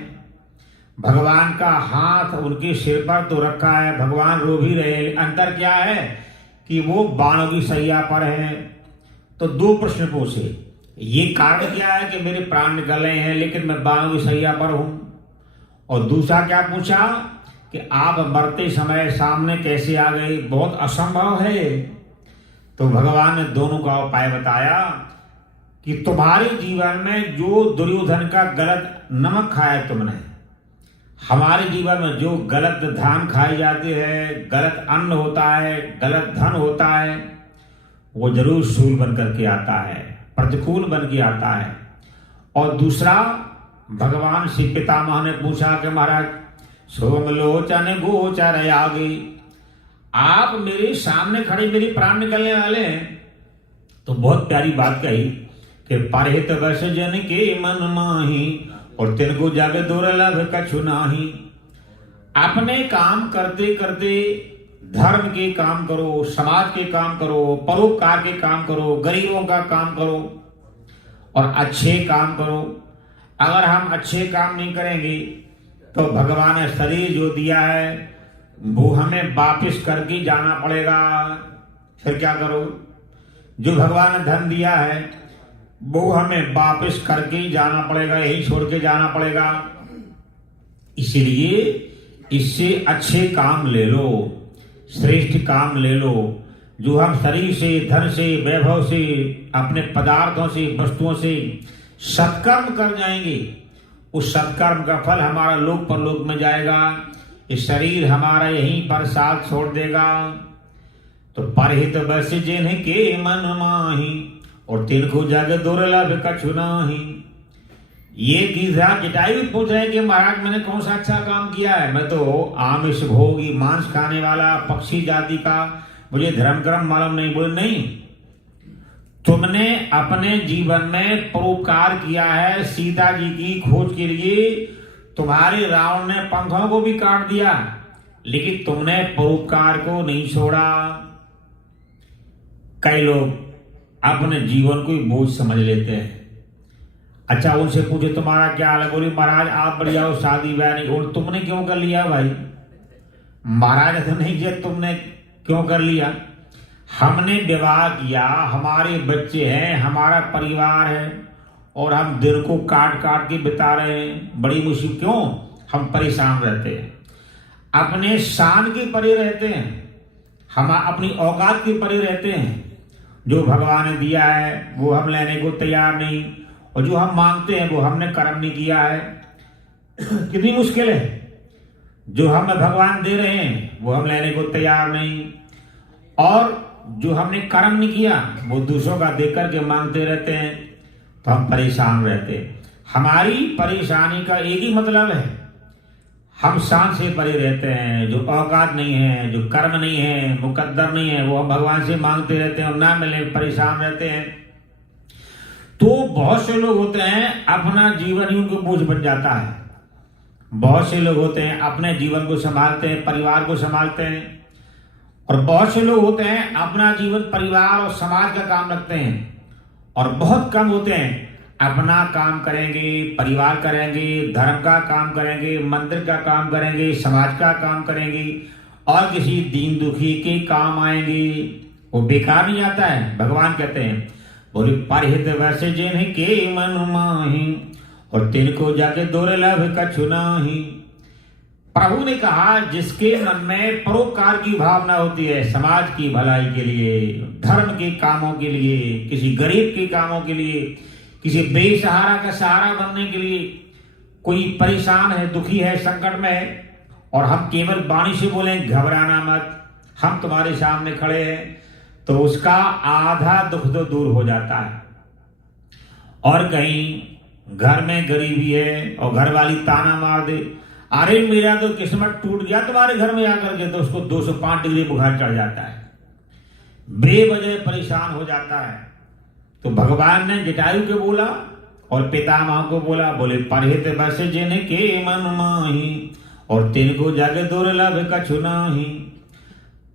भगवान का हाथ उनके सिर पर तो रखा है, भगवान रो भी रहे। अंतर क्या है कि वो बाणों की सैया पर है। तो दो प्रश्न पूछे, ये कारण क्या है कि मेरे प्राण निकल रहे हैं लेकिन मैं बाणों की सैया पर हूं। और दूसरा क्या पूछा कि आप मरते समय सामने कैसे आ गए, बहुत असंभव है। तो भगवान ने दोनों का उपाय बताया कि तुम्हारे जीवन में जो दुर्योधन का गलत नमक खाया तुमने, हमारे जीवन में जो गलत धान खाई जाती है, गलत अन्न होता है, गलत धन होता है, वो जरूर शूल बन करके आता है, प्रतिकूल बन के आता है। और दूसरा भगवान श्री पितामह ने पूछा कि महाराज सोमलोचन गोचर आगे, आप मेरे सामने खड़े मेरे प्राण निकलने वाले हैं। तो बहुत प्यारी बात कही कि परहित वश जन के मन माही और तिनको जग दुर्लभ कछु नाही। अपने काम करते करते धर्म के काम करो, समाज के काम करो, परोपकार के काम करो, गरीबों का काम करो और अच्छे काम करो। अगर हम अच्छे काम नहीं करेंगे तो भगवान ने शरीर जो दिया है वो हमें वापस करके जाना पड़ेगा। फिर क्या करो? जो भगवान ने धन दिया है वो हमें वापस करके ही जाना पड़ेगा, यही छोड़ के जाना पड़ेगा। इसीलिए इससे अच्छे काम ले लो, श्रेष्ठ काम ले लो। जो हम शरीर से, धन से, वैभव से, अपने पदार्थों से, वस्तुओं से सत्कर्म कर जाएंगे, उस सत्कर्म का फल हमारा लोक परलोक में जाएगा। इस शरीर हमारा यहीं पर साथ छोड़ देगा। तो परहित बस जिन्ह के मन माही और तिनको जग दुर्लभ कछु नाही। ये जटायु पूछ रहे कि महाराज मैंने कौन सा अच्छा काम किया है? मैं तो आमिष भोगी, मांस खाने वाला पक्षी जाति का, मुझे धर्म कर्म मालूम नहीं। बोले नहीं, तुमने अपने जीवन में परोपकार किया है। सीता जी की खोज के लिए तुम्हारे रावण ने पंखों को भी काट दिया, लेकिन तुमने परोपकार को नहीं छोड़ा। कई लोग अपने जीवन को ही बोझ समझ लेते हैं। अच्छा, उनसे पूछे तुम्हारा क्या हाल है? बोली महाराज आप बढ़िया हो, शादी ब्याह नहीं। और तुमने क्यों कर लिया भाई? महाराज तो नहीं किया, तुमने क्यों कर लिया? हमने विवाह किया, हमारे बच्चे हैं, हमारा परिवार है और हम दिन को काट काट के बिता रहे हैं। बड़ी मुश्किल, क्यों? हम परेशान रहते हैं, अपने शान के परे रहते हैं, हम अपनी औकात के परे रहते हैं। जो भगवान ने दिया है वो हम लेने को तैयार नहीं, और जो हम मांगते हैं वो हमने कर्म नहीं किया है। कितनी मुश्किल है। जो हमें भगवान दे रहे हैं वो हम लेने को तैयार नहीं, और जो हमने कर्म नहीं किया वो दूसरों का देख करके मांगते रहते हैं, तो हम परेशान रहते हैं। हमारी परेशानी का एक ही मतलब है, हम शान से परे रहते हैं। जो औकात नहीं है, जो कर्म नहीं है, मुकद्दर नहीं है, वो हम भगवान से मांगते रहते हैं और ना मिले परेशान रहते हैं। तो बहुत से लोग होते हैं अपना जीवन ही उनको बोझ बन जाता है। बहुत से लोग होते हैं अपने जीवन को संभालते हैं, परिवार को संभालते हैं, और बहुत से लोग होते हैं अपना जीवन परिवार और समाज का काम रखते हैं, और बहुत कम होते हैं अपना काम करेंगे, परिवार करेंगे, धर्म का काम करेंगे, मंदिर का काम करेंगे, समाज का काम करेंगे, और किसी दीन दुखी के काम आएंगे। वो बेकार नहीं आता है। भगवान कहते हैं, बोले परहित वैसे जिन्ह के मन माही और तिनको जाके दुर्लभ कछु नाही। प्रभु ने कहा जिसके मन में परोपकार की भावना होती है, समाज की भलाई के लिए, धर्म के कामों के लिए, किसी गरीब के कामों के लिए, किसी बेसहारा का सहारा बनने के लिए, कोई परेशान है, दुखी है, संकट में है, और हम केवल वाणी से बोलें घबराना मत, हम तुम्हारे सामने खड़े हैं, तो उसका आधा दुख तो दूर हो जाता है। और कहीं घर में गरीबी है और घर वाली ताना मार दे, अरे मेरा तो किस्मत टूट गया तुम्हारे घर में आकर के, तो उसको 205 डिग्री बुखार चढ़ जाता है, बेवजह परेशान हो जाता है। तो भगवान ने जटायु के बोला और पितामह को बोला, बोले परहित बस जिन्ह के मन माही और तिनको जग दुर्लभ कछु नाही।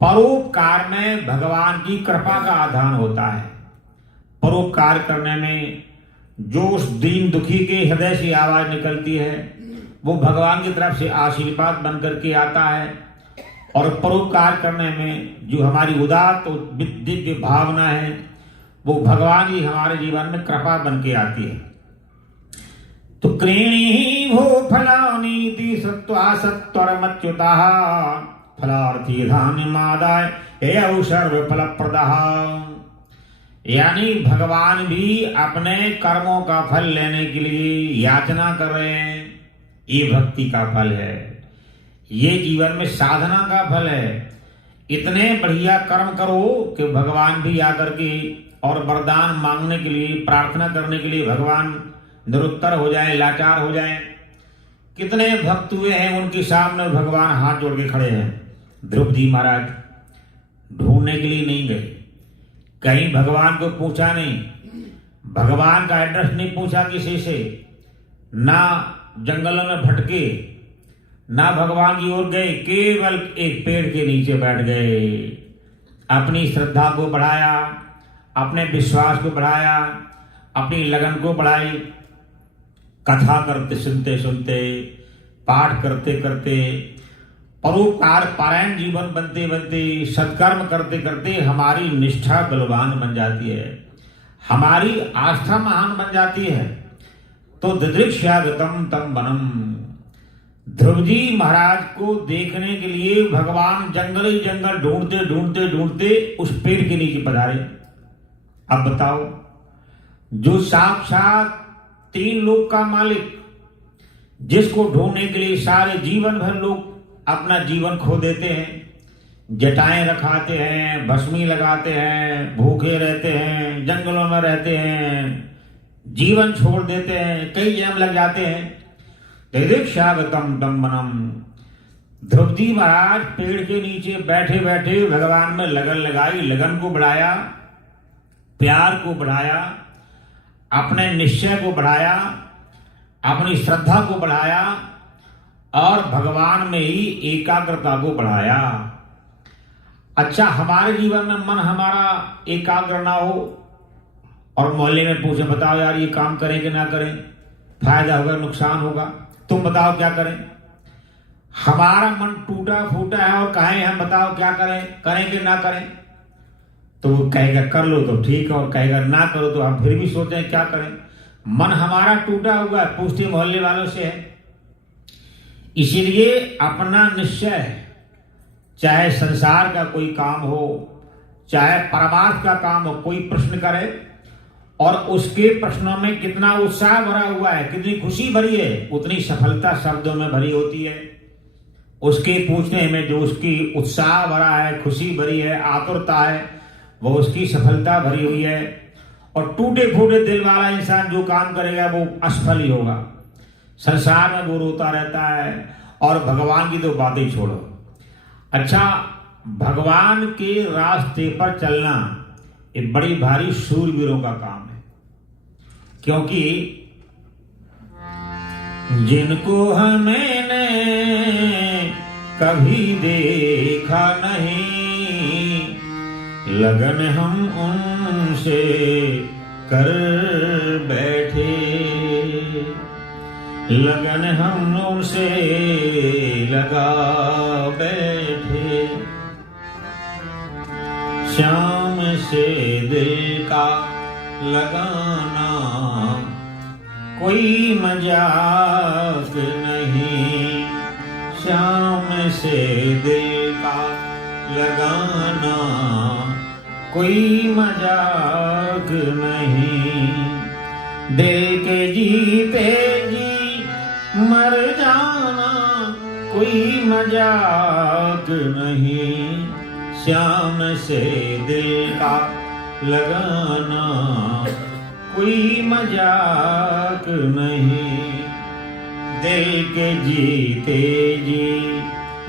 परोपकार में भगवान की कृपा का आधान होता है। परोपकार करने में जो उस दीन दुखी के हृदय से आवाज निकलती है वो भगवान की तरफ से आशीर्वाद बन करके आता है, और परोपकार करने में जो हमारी उदात्त दिव्य भावना है वो भगवान ही हमारे जीवन में कृपा बन के आती है। तो कृणी भो फलानीति सत्वा सत्वरमच्युता फलार्थी धान्य मादाय हे सर्व फल प्रदाह। यानी भगवान भी अपने कर्मों का फल लेने के लिए याचना कर रहे हैं। ये भक्ति का फल है, ये जीवन में साधना का फल है। इतने बढ़िया कर्म करो कि भगवान भी आकर के और वरदान मांगने के लिए, प्रार्थना करने के लिए भगवान निरुत्तर हो जाए, लाचार हो जाए। कितने भक्त हुए हैं उनके सामने भगवान हाथ जोड़ के खड़े हैं। द्रौपदी महाराज ढूंढने के लिए नहीं गए, कहीं भगवान को पूछा नहीं, भगवान का एड्रेस नहीं पूछा किसी से, ना जंगलों में भटके, ना भगवान की ओर गए, केवल एक पेड़ के नीचे बैठ गए। अपनी श्रद्धा को बढ़ाया, अपने विश्वास को बढ़ाया, अपनी लगन को बढ़ाई। कथा करते सुनते सुनते, पाठ करते करते, परोपकार पारायण जीवन बनते बनते, सत्कर्म करते करते हमारी निष्ठा बलवान बन जाती है, हमारी आस्था महान बन जाती है। तो ददृक्ष्यागतम तम वनम, ध्रुव जी महाराज को देखने के लिए भगवान जंगल ही जंगल ढूंढते ढूंढते ढूंढते उस पेड़ के नीचे पधारे। अब बताओ, जो साक्षात 3 लोक का मालिक, जिसको ढूंढने के लिए सारे जीवन भर लोग अपना जीवन खो देते हैं, जटाएं रखाते हैं, भस्मी लगाते हैं, भूखे रहते हैं, जंगलों में रहते हैं, जीवन छोड़ देते हैं, कई जन्म लग जाते हैं। ददृक्ष्यागतम तम वनम, ध्रुव जी महाराज पेड़ के नीचे बैठे बैठे भगवान में लगन लगाई, लगन को बढ़ाया, प्यार को बढ़ाया, अपने निश्चय को बढ़ाया, अपनी श्रद्धा को बढ़ाया और भगवान में ही एकाग्रता को बढ़ाया। अच्छा, हमारे जीवन में मन हमारा एकाग्र ना हो और मोहल्ले में पूछे, बताओ यार ये काम करें कि ना करें, फायदा होगा नुकसान होगा, तुम बताओ क्या करें। हमारा मन टूटा फूटा है और कहें हम बताओ क्या करें, करें कि ना करें। तो वो कहेगा कर लो तो ठीक है, और कहेगा ना करो तो हम फिर भी सोचते हैं क्या करें। मन हमारा टूटा हुआ है, पूछते मोहल्ले वालों से है। इसीलिए अपना निश्चय है, चाहे संसार का कोई काम हो, चाहे परमार्थ का काम हो, कोई प्रश्न करे और उसके प्रश्नों में कितना उत्साह भरा हुआ है, कितनी खुशी भरी है, उतनी सफलता शब्दों में भरी होती है। उसके पूछने में जो उसकी उत्साह भरा है, खुशी भरी है, आतुरता है, वो उसकी सफलता भरी हुई है। और टूटे फूटे दिल वाला इंसान जो काम करेगा वो असफल ही होगा, संसार में वो रोता रहता है। और भगवान की तो बात ही छोड़ो। अच्छा, भगवान के रास्ते पर चलना ये बड़ी भारी शूरवीरों का काम है, क्योंकि जिनको हमने कभी देखा नहीं, लगन हम उनसे कर बैठे, लगन हम उनसे लगा बैठे। श्याम से दिल का लगाना कोई मजाक नहीं, श्याम से दिल का लगाना कोई मजाक नहीं। दिल के जीते जी मर जाना कोई मजाक नहीं, श्याम से दिल का लगाना कोई मजाक नहीं। दिल के जीते जी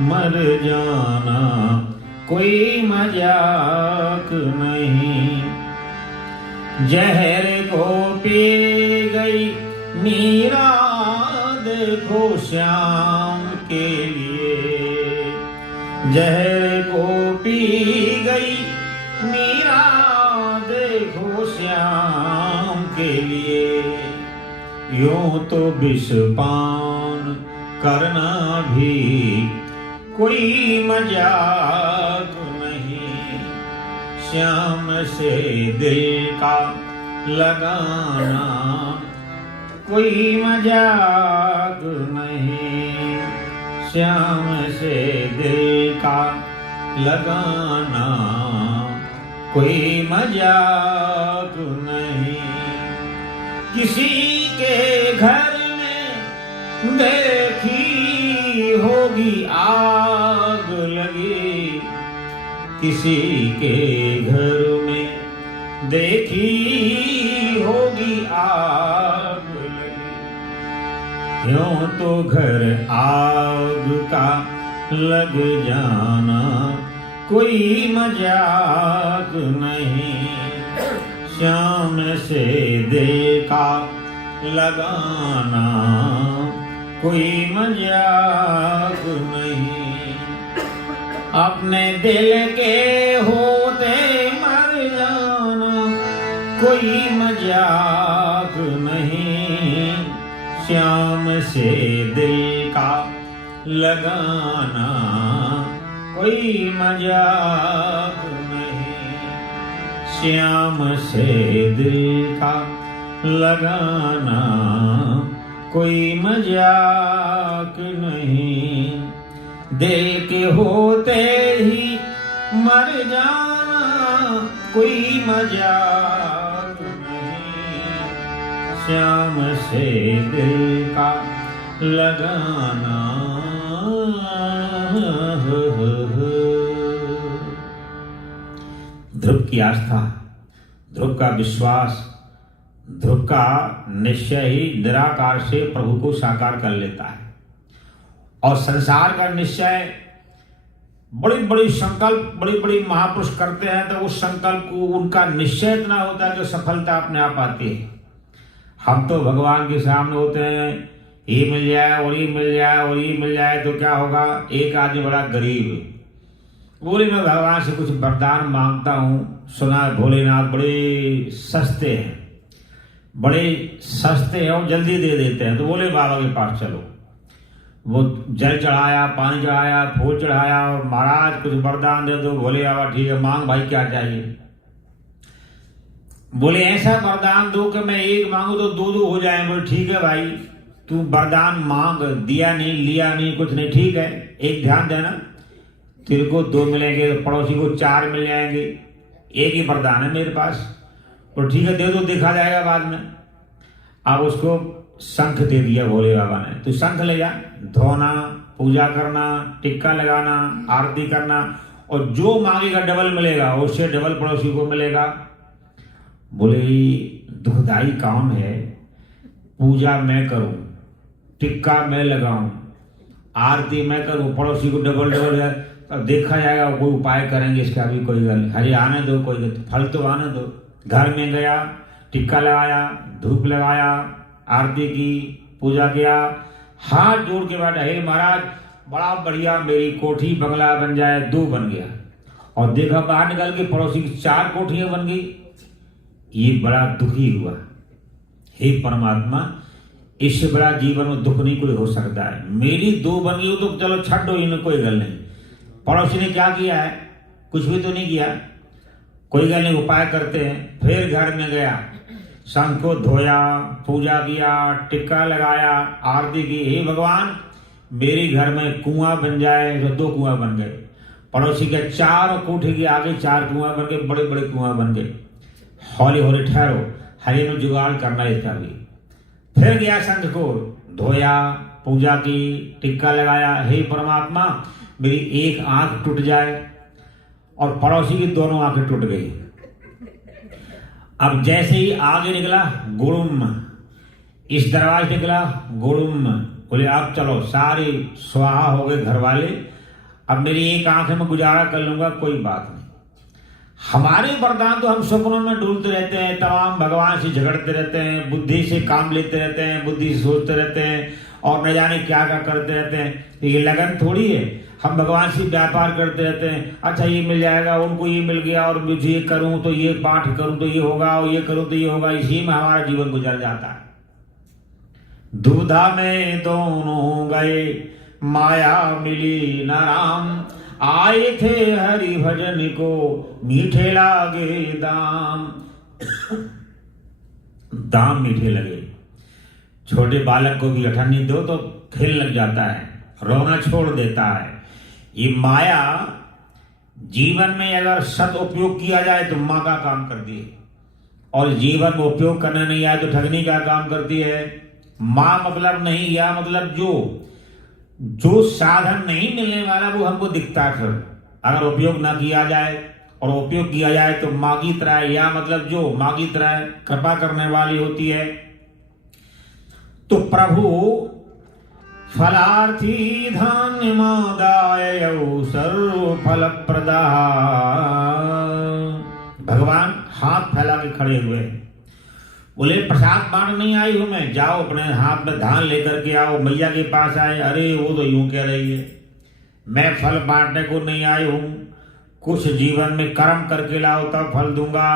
मर जाना कोई मजाक नहीं। जहर को पी गई मीरा देखो श्याम के लिए, जहर को पी गई मीरा देखो श्याम के लिए। यूं तो विषपान करना भी कोई मजाक नहीं, श्याम से दिल का लगाना कोई मजाक नहीं, श्याम से दिल का लगाना कोई मजाक नहीं। किसी के घर में देखी होगी आग लगी, किसी के घर में देखी होगी आग लगी। यूं तो घर आग का लग जाना कोई मजाक नहीं, श्याम से दिल का लगाना कोई मजाक नहीं। अपने दिल के होते मर जाना कोई मजाक नहीं। श्याम से दिल का लगाना कोई मजाक नहीं। श्याम से दिल का लगाना कोई मजाक नहीं। दिल के होते ही मर जाना कोई मजाक नहीं। श्याम से दिल का लगाना। ध्रुव की आस्था, ध्रुव का विश्वास, ध्रुव का निश्चय ही निराकार से प्रभु को साकार कर लेता है। और संसार का निश्चय बड़ी बड़ी संकल्प बड़ी बड़ी महापुरुष करते हैं तो उस संकल्प को उनका निश्चय इतना होता है कि सफलता अपने आप आती है। हम तो भगवान के सामने होते हैं, ये मिल जाए और ये मिल जाए और ये मिल जाए तो क्या होगा। एक आदमी बड़ा गरीब बोले मैं भगवान से कुछ वरदान मांगता हूँ। सुना है भोलेनाथ बड़े सस्ते हैं, बड़े सस्ते हैं और जल्दी दे देते हैं। तो बोले बाबा के पास चलो। वो जल चढ़ाया, पानी चढ़ाया, फूल चढ़ाया और महाराज कुछ वरदान दे दो। बोले बाबा ठीक है, मांग भाई क्या चाहिए। बोले ऐसा वरदान दो कि मैं एक मांगू तो दो दो हो जाए। बोले ठीक है भाई, तू वरदान मांग। दिया नहीं, लिया नहीं, कुछ नहीं, ठीक है। एक ध्यान देना, तेरे को 2 मिलेंगे तो पड़ोसी को 4 मिल जाएंगे। एक ही वरदान है मेरे पास। और ठीक है दे दो, देखा जाएगा बाद में। अब उसको शंख दे दिया भोले बाबा ने। तो शंख ले जा, धोना, पूजा करना, टिक्का लगाना, आरती करना और जो मांगेगा डबल मिलेगा, उससे डबल पड़ोसी को मिलेगा। बोले दुखदाई काम है, पूजा मैं करूं, टिक्का मैं लगाऊं, आरती मैं करूं, पड़ोसी को डबल डबल है। अब देखा जाएगा, कोई उपाय करेंगे इसका भी। कोई गल हरे आने दो, कोई फल तो आने दो। घर में गया, टिक्का लगाया, धूप लगाया, आरती की, पूजा किया, हाथ जोड़ के बैठा, हे महाराज बड़ा बढ़िया मेरी कोठी बंगला बन जाए। 2 बन गया। और देखा बाहर निकल के पड़ोसी की 4 कोठियां बन गई। ये बड़ा दुखी हुआ। हे परमात्मा, इससे बड़ा जीवन में दुख नहीं कोई हो सकता है। मेरी 2 बन गई तो चलो छੱਡ दो, इन्हें कोई गल नहीं। पड़ोसी ने क्या किया है, कुछ भी तो नहीं किया। कोई गल नहीं, उपाय करते हैं। फिर घर में गया, शंख को धोया, पूजा किया, टिक्का लगाया, आरती की। हे भगवान मेरे घर में कुआं बन जाए। तो 2 कुआं बन गए। पड़ोसी के 4 कोठे के आगे 4 कुआं बन गए, बड़े बड़े कुआं बन गए। हौले हौले ठहरो, हरे में जुगाड़ करना इसका भी। फिर गया, शंख को धोया, पूजा की, टिक्का लगाया। हे परमात्मा मेरी एक आंख टूट जाए। और पड़ोसी की दोनों आंखें टूट गई। अब जैसे ही आगे निकला गुड़ुम, इस दरवाजे निकला गुड़ुम। बोले अब चलो, सारे स्वाहा हो गए घर वाले। अब मेरी एक आंख में गुजारा कर लूंगा, कोई बात नहीं। हमारे वरदान तो हम सपनों में डूलते रहते हैं, तमाम भगवान से झगड़ते रहते हैं, बुद्धि से काम लेते रहते हैं, बुद्धि से सोचते रहते हैं और न जाने क्या क्या करते रहते हैं। ये लगन थोड़ी है। हम भगवान से व्यापार करते रहते हैं। अच्छा ये मिल जाएगा, उनको ये मिल गया, और मुझे ये करूं तो ये पाठ करूं तो ये होगा, और ये करूं तो ये होगा। इसी में हमारा जीवन गुजर जाता है। दुविधा में दोनों गए, माया मिली न राम। आए थे हरि भजन को, मीठे लागे दाम। दाम मीठे लगे। छोटे बालक को भी अठन्नी दो तो खेल लग जाता है, रोना छोड़ देता है। ये माया जीवन में अगर सद उपयोग किया जाए तो माँ का काम करती है, और जीवन में उपयोग करना नहीं आए तो ठगनी का काम करती है। माँ मतलब नहीं, या मतलब जो साधन नहीं मिलने वाला वो हमको दिखता है। फिर अगर उपयोग ना किया जाए और उपयोग किया जाए तो माँ की तरह, या मतलब जो माँ की तरह कृपा करने वाली होती है। तो प्रभु फलार्थी धान्य मादाय सर्व फल प्रदा। भगवान हाथ फैला के खड़े हुए, बोले प्रसाद बांट नहीं आई हूं मैं, जाओ अपने हाथ में धान लेकर के आओ। मैया के पास आए, अरे वो तो यूं कह रही है, मैं फल बांटने को नहीं आई हूं, कुछ जीवन में कर्म करके लाओ तब फल दूंगा।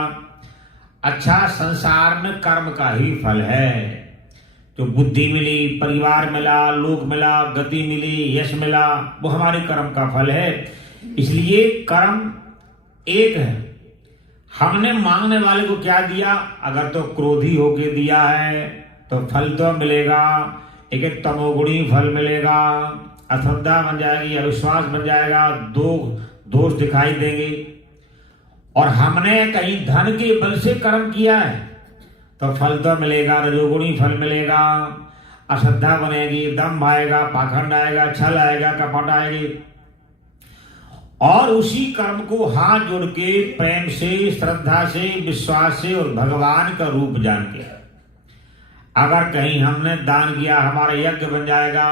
अच्छा, संसार में कर्म का ही फल है। जो बुद्धि मिली, परिवार मिला, लोक मिला, गति मिली, यश मिला, वो हमारे कर्म का फल है। इसलिए कर्म एक है। हमने मांगने वाले को क्या दिया, अगर तो क्रोधी होके दिया है तो फल तो मिलेगा, एक तमोगुणी फल मिलेगा, अश्रद्धा बन जाएगी, अविश्वास बन जाएगा, दोष दिखाई देंगे। और हमने कहीं धन के बल से कर्म किया है तो फल तो मिलेगा, रजोगुणी फल मिलेगा, अश्रद्धा बनेगी, दम्भ आएगा, पाखंड आएगा, छल आएगा, कपट आएगी। और उसी कर्म को हाथ जोड़ के प्रेम से, श्रद्धा से, विश्वास से और भगवान का रूप जान के, अगर कहीं हमने दान किया, हमारा यज्ञ बन जाएगा।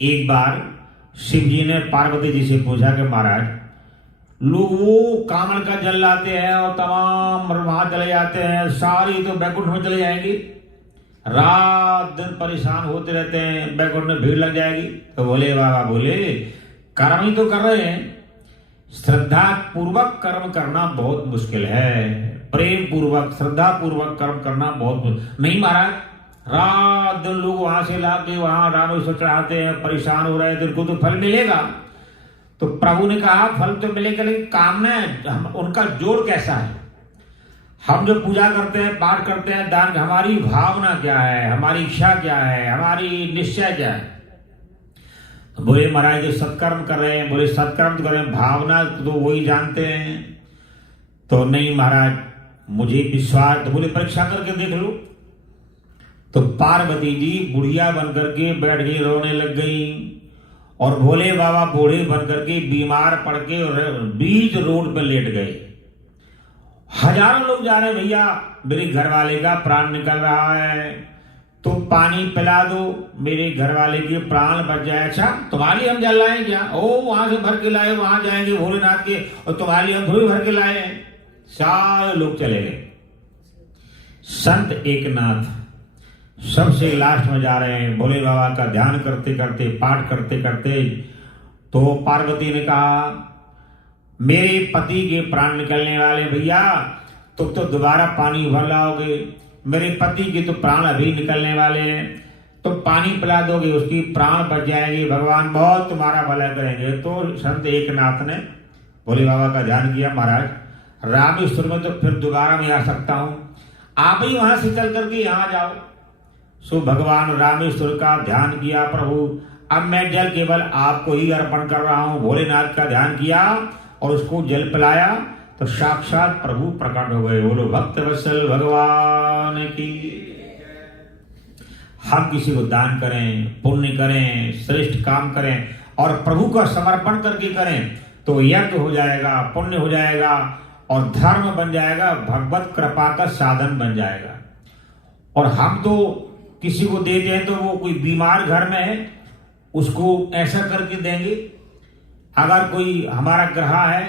एक बार शिव जी ने पार्वती जी से पूछा कि महाराज, लोग वो कामल का जल लाते हैं और तमाम वहां चले जाते हैं, सारी तो बैकुंठ में चले जाएंगी, रात दिन परेशान होते रहते हैं, बैकुंठ में भीड़ लग जाएगी। तो बोले बाबा, बोले कर्म ही तो कर रहे हैं, श्रद्धा पूर्वक कर्म करना बहुत मुश्किल है, प्रेम पूर्वक, श्रद्धा पूर्वक कर्म करना बहुत नहीं महाराज। रात दिन लोग वहां से लाके वहां रामेश्वर चढ़ाते हैं, परेशान हो रहे हैं, तो तो फल मिलेगा। तो प्रभु ने कहा फल तो मिलेगा, लेकिन कामना उनका जोड़ कैसा है। हम जो पूजा करते हैं, पाठ करते हैं, दान, हमारी भावना क्या है, हमारी इच्छा क्या है, हमारी निश्चय क्या है। बोले महाराज जो सत्कर्म कर रहे हैं, बोले सत्कर्म कर रहे हैं, भावना तो वही जानते हैं। तो नहीं महाराज, मुझे विश्वास, तो बोले परीक्षा करके देख लो। तो पार्वती जी बुढ़िया बनकर के बैठ गई, रोने लग गई, और भोले बाबा बूढ़े बनकर के बीमार पड़ के बीच रोड पर लेट गए। हजारों लोग जा रहे, भैया मेरे घर वाले का प्राण निकल रहा है, तो पानी पिला दो, मेरे घर वाले के प्राण बच जाए। अच्छा, तुम्हारे लिए हम जल लाए क्या? ओ वहां से भर के लाए, वहां जाएंगे भोलेनाथ के, और तुम्हारे लिए हम थोड़ी भर के लाए हैं। सारे लोग चले गए। संत एकनाथ सबसे लास्ट में जा रहे हैं, भोले बाबा का ध्यान करते करते, पाठ करते करते। तो पार्वती ने कहा, मेरे पति के प्राण निकलने वाले, भैया तुम तो दोबारा पानी भर लाओगे, मेरे पति के तो प्राण अभी निकलने वाले हैं, तो पानी पिला दोगे, उसकी प्राण बच जाएगी, भगवान बहुत तुम्हारा भला करेंगे। तो संत एकनाथ ने भोले बाबा का ध्यान किया, महाराज रामेश्वर में तो फिर दोबारा मैं आ सकता हूं, आप ही वहां से चल करके यहाँ जाओ। सो भगवान रामेश्वर का ध्यान किया, प्रभु अब मैं जल केवल आपको ही अर्पण कर रहा हूं। भोलेनाथ का ध्यान किया और उसको जल पिलाया, तो साक्षात प्रभु प्रकट हो गए। बोलो भक्त वत्सल भगवान की। हम किसी को दान करें, पुण्य करें, श्रेष्ठ काम करें और प्रभु का समर्पण करके करें, तो यज्ञ हो जाएगा, पुण्य हो जाएगा और धर्म बन जाएगा, भगवत कृपा का साधन बन जाएगा। और हम तो किसी को देते हैं तो वो कोई बीमार घर में है, उसको ऐसा करके देंगे। अगर कोई हमारा ग्रह है,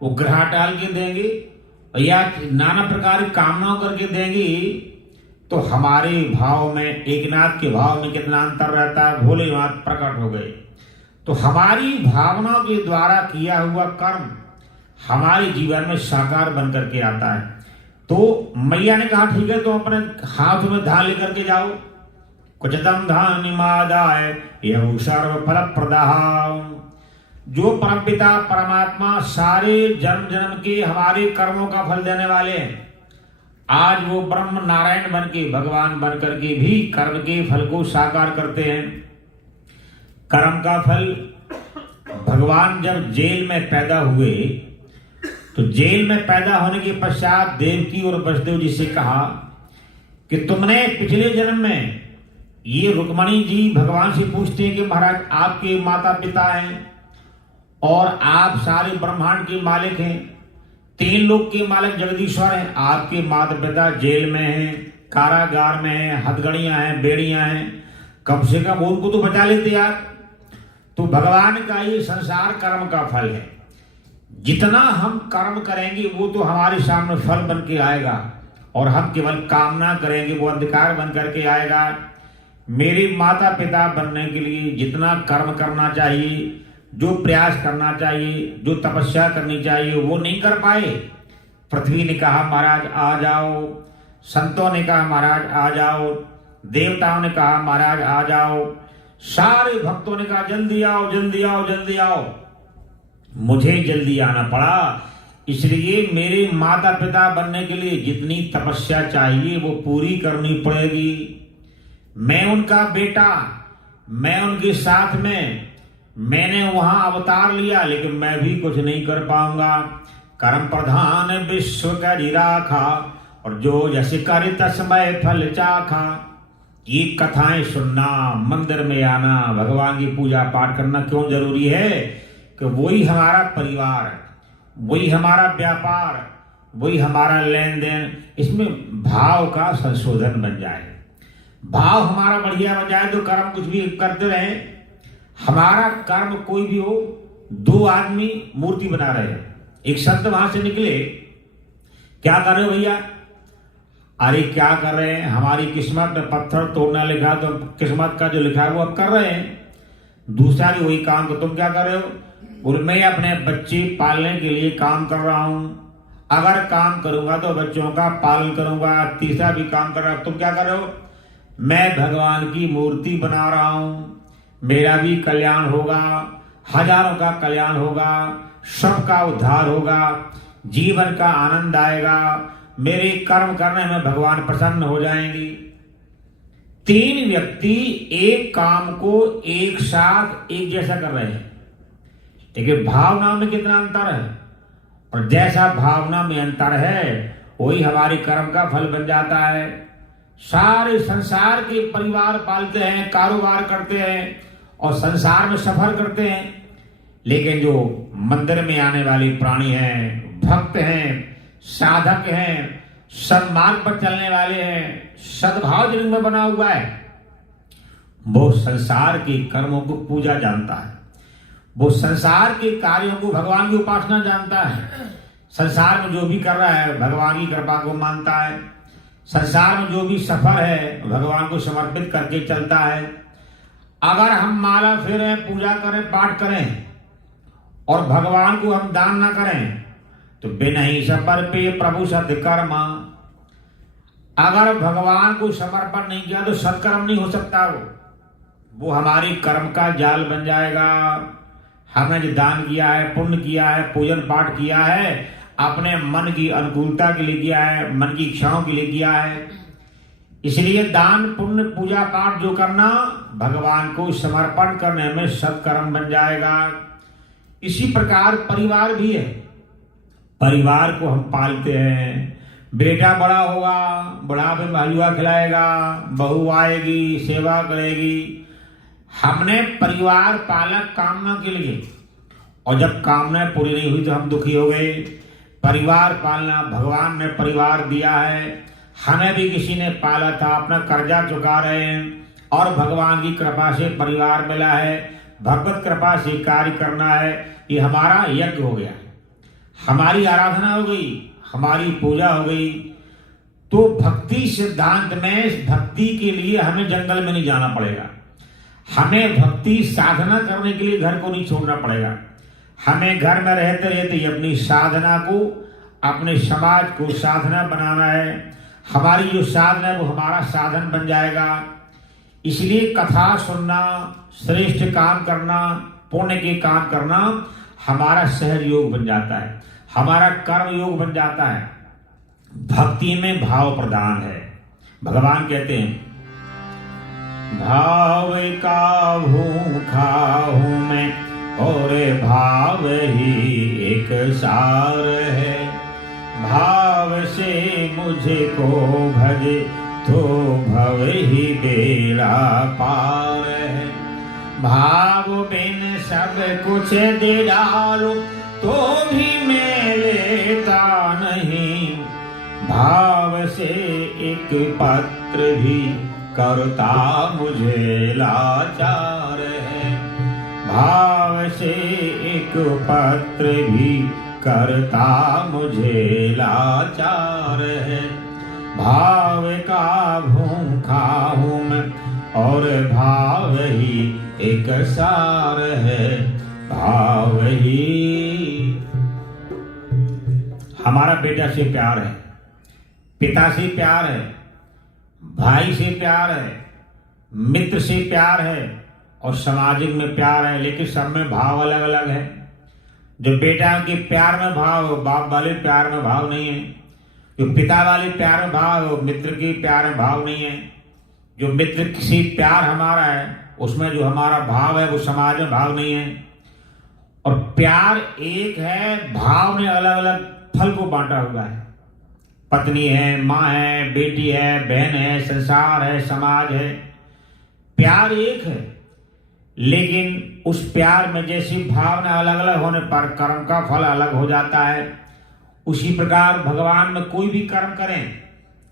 वो ग्रह टाल के देंगे, या नाना प्रकार की कामनाओं करके देंगे। तो हमारे भाव में, एकनाथ के भाव में कितना अंतर रहता है। भोलेनाथ प्रकट हो गए। तो हमारी भावनाओं के द्वारा किया हुआ कर्म हमारे जीवन में साकार बन करके आता है। तो मैया ने कहा ठीक है, तो अपने हाथ में धान लेकर के जाओ। कुचतम धान्यमादाय यह सर्व फल प्रदाह। जो परमपिता परमात्मा सारे जन्म जन्म के हमारे कर्मों का फल देने वाले हैं, आज वो ब्रह्म नारायण बन के, भगवान बन करके भी कर्म के फल को साकार करते हैं। कर्म का फल, भगवान जब जेल में पैदा हुए, तो जेल में पैदा होने के पश्चात देवकी और वसुदेव जी से कहा कि तुमने पिछले जन्म में, ये रुक्मणी जी भगवान से पूछते हैं कि महाराज आपके माता पिता हैं और आप सारे ब्रह्मांड के मालिक हैं, 3 लोक के मालिक जगदीश्वर हैं, आपके माता पिता जेल में हैं, कारागार में हैं, हथगड़ियां हैं, बेड़ियां हैं, कम से कम उनको तो बचा लेते यार। तो भगवान का ये संसार कर्म का फल है। जितना हम कर्म करेंगे वो तो हमारे सामने फल बन के आएगा। और हम केवल कामना करेंगे वो अंधकार बन करके आएगा। मेरे माता पिता बनने के लिए जितना कर्म करना चाहिए, जो प्रयास करना चाहिए, जो तपस्या करनी चाहिए, वो नहीं कर पाए। पृथ्वी ने कहा महाराज आ जाओ, संतों ने कहा महाराज आ जाओ, देवताओं ने कहा महाराज आ जाओ, सारे भक्तों ने कहा जल्दी आओ जल्दी आओ जल्दी आओ। मुझे जल्दी आना पड़ा, इसलिए मेरे माता पिता बनने के लिए जितनी तपस्या चाहिए वो पूरी करनी पड़ेगी। मैं उनका बेटा, मैं उनके साथ में, मैंने वहां अवतार लिया, लेकिन मैं भी कुछ नहीं कर पाऊंगा। कर्म प्रधान विश्व करि राखा, और जो जैसे करे तस्मय फल चाखा। ये कथाएं सुनना, मंदिर में आना, भगवान की पूजा पाठ करना क्यों जरूरी है? कि वही हमारा परिवार, वही हमारा व्यापार, वही हमारा लेन देन, इसमें भाव का संशोधन बन जाए, भाव हमारा बढ़िया बन जाए तो कर्म कुछ भी करते रहे। हमारा कर्म कोई भी हो, दो आदमी मूर्ति बना रहे हैं, एक संत वहां से निकले, क्या कर रहे हो भैया? अरे क्या कर रहे हैं, हमारी किस्मत में पत्थर तोड़ना लिखा, तो किस्मत का जो लिखा है वो अब कर रहे हैं। दूसरा भी वही काम, तो तुम क्या कर रहे हो? और मैं अपने बच्चे पालने के लिए काम कर रहा हूं, अगर काम करूंगा तो बच्चों का पालन करूंगा। तीसरा भी काम कर रहा हूं, तुम क्या कर रहे हो? मैं भगवान की मूर्ति बना रहा हूं, मेरा भी कल्याण होगा, हजारों का कल्याण होगा, सबका उद्धार होगा, जीवन का आनंद आएगा, मेरे कर्म करने में भगवान प्रसन्न हो जाएंगे। तीन व्यक्ति एक काम को एक साथ एक जैसा कर रहे हैं, लेकिन भावना में कितना अंतर है, और जैसा भावना में अंतर है वही हमारे कर्म का फल बन जाता है। सारे संसार के परिवार पालते हैं, कारोबार करते हैं और संसार में सफर करते हैं, लेकिन जो मंदिर में आने वाले प्राणी हैं, भक्त हैं, साधक हैं, सन्मार्ग पर चलने वाले हैं, सद्भाव जिनमें बना हुआ है, वो संसार के कर्मों को पूजा जानता है, वो संसार के कार्यों को भगवान की उपासना जानता है, संसार में जो भी कर रहा है भगवान की कृपा को मानता है, संसार में जो भी सफर है भगवान को समर्पित करके चलता है। अगर हम माला फेरें, पूजा करें, पाठ करें और भगवान को हम दान ना करें तो बिना ही सफर पे प्रभु सत्कर्मा। अगर भगवान को समर्पण नहीं किया तो सत्कर्म नहीं हो सकता, वो हमारी कर्म का जाल बन जाएगा। हमने जो दान किया है, पुण्य किया है, पूजन पाठ किया है, अपने मन की अनुकूलता के लिए किया है, मन की इच्छाओं के लिए किया है, इसलिए दान पुण्य पूजा पाठ जो करना भगवान को समर्पण करने में सत्कर्म बन जाएगा। इसी प्रकार परिवार भी है, परिवार को हम पालते हैं, बेटा बड़ा होगा, बुढ़ापे में हलवा खिलाएगा, बहू आएगी, सेवा करेगी। हमने परिवार पाला कामना के लिए, और जब कामना पूरी नहीं हुई तो हम दुखी हो गए। परिवार पालना, भगवान ने परिवार दिया है, हमें भी किसी ने पाला था, अपना कर्जा चुका रहे हैं और भगवान की कृपा से परिवार मिला है, भगवत कृपा से कार्य करना है, ये हमारा यज्ञ हो गया, हमारी आराधना हो गई, हमारी पूजा हो गई। तो भक्ति सिद्धांत में भक्ति के लिए हमें जंगल में नहीं जाना पड़ेगा, हमें भक्ति साधना करने के लिए घर को नहीं छोड़ना पड़ेगा, हमें घर में रहते रहते अपनी साधना को, अपने समाज को साधना बनाना है। हमारी जो साधना है वो हमारा साधन बन जाएगा। इसलिए कथा सुनना, श्रेष्ठ काम करना, पुण्य के काम करना हमारा सहज योग बन जाता है, हमारा कर्म योग बन जाता है। भक्ति में भाव प्रधान है। भगवान कहते हैं भाव का भूखा हूं मैं और भाव ही एक सार है, भाव से मुझे को भजे तो भव ही बेड़ा पार है। भाव बिन सब कुछ दे डालो तो भी मैं लेता नहीं, भाव से एक पत्र भी करता मुझे लाचार है, भाव से एक पत्र भी करता मुझे लाचार है। भाव का भूखा हूँ मैं, और भाव ही एक सार है, भाव ही। हमारा बेटा से प्यार है, पिता से प्यार है, भाई से प्यार है, मित्र से प्यार है और सामाजिक में प्यार है, लेकिन सब में भाव अलग अलग है। जो बेटा के प्यार में भाव, बाप वाले प्यार में भाव नहीं है। जो पिता वाले प्यार में भाव, मित्र के प्यार में भाव नहीं है। जो मित्र किसी प्यार हमारा है, उसमें जो हमारा भाव है वो समाज में भाव नहीं है। और प्यार एक है, भाव ने अलग अलग फल को बांटा हुआ है। पत्नी है, माँ है, बेटी है, बहन है, संसार है, समाज है। प्यार एक है, लेकिन उस प्यार में जैसी भावना अलग अलग होने पर कर्म का फल अलग हो जाता है। उसी प्रकार भगवान में कोई भी कर्म करें,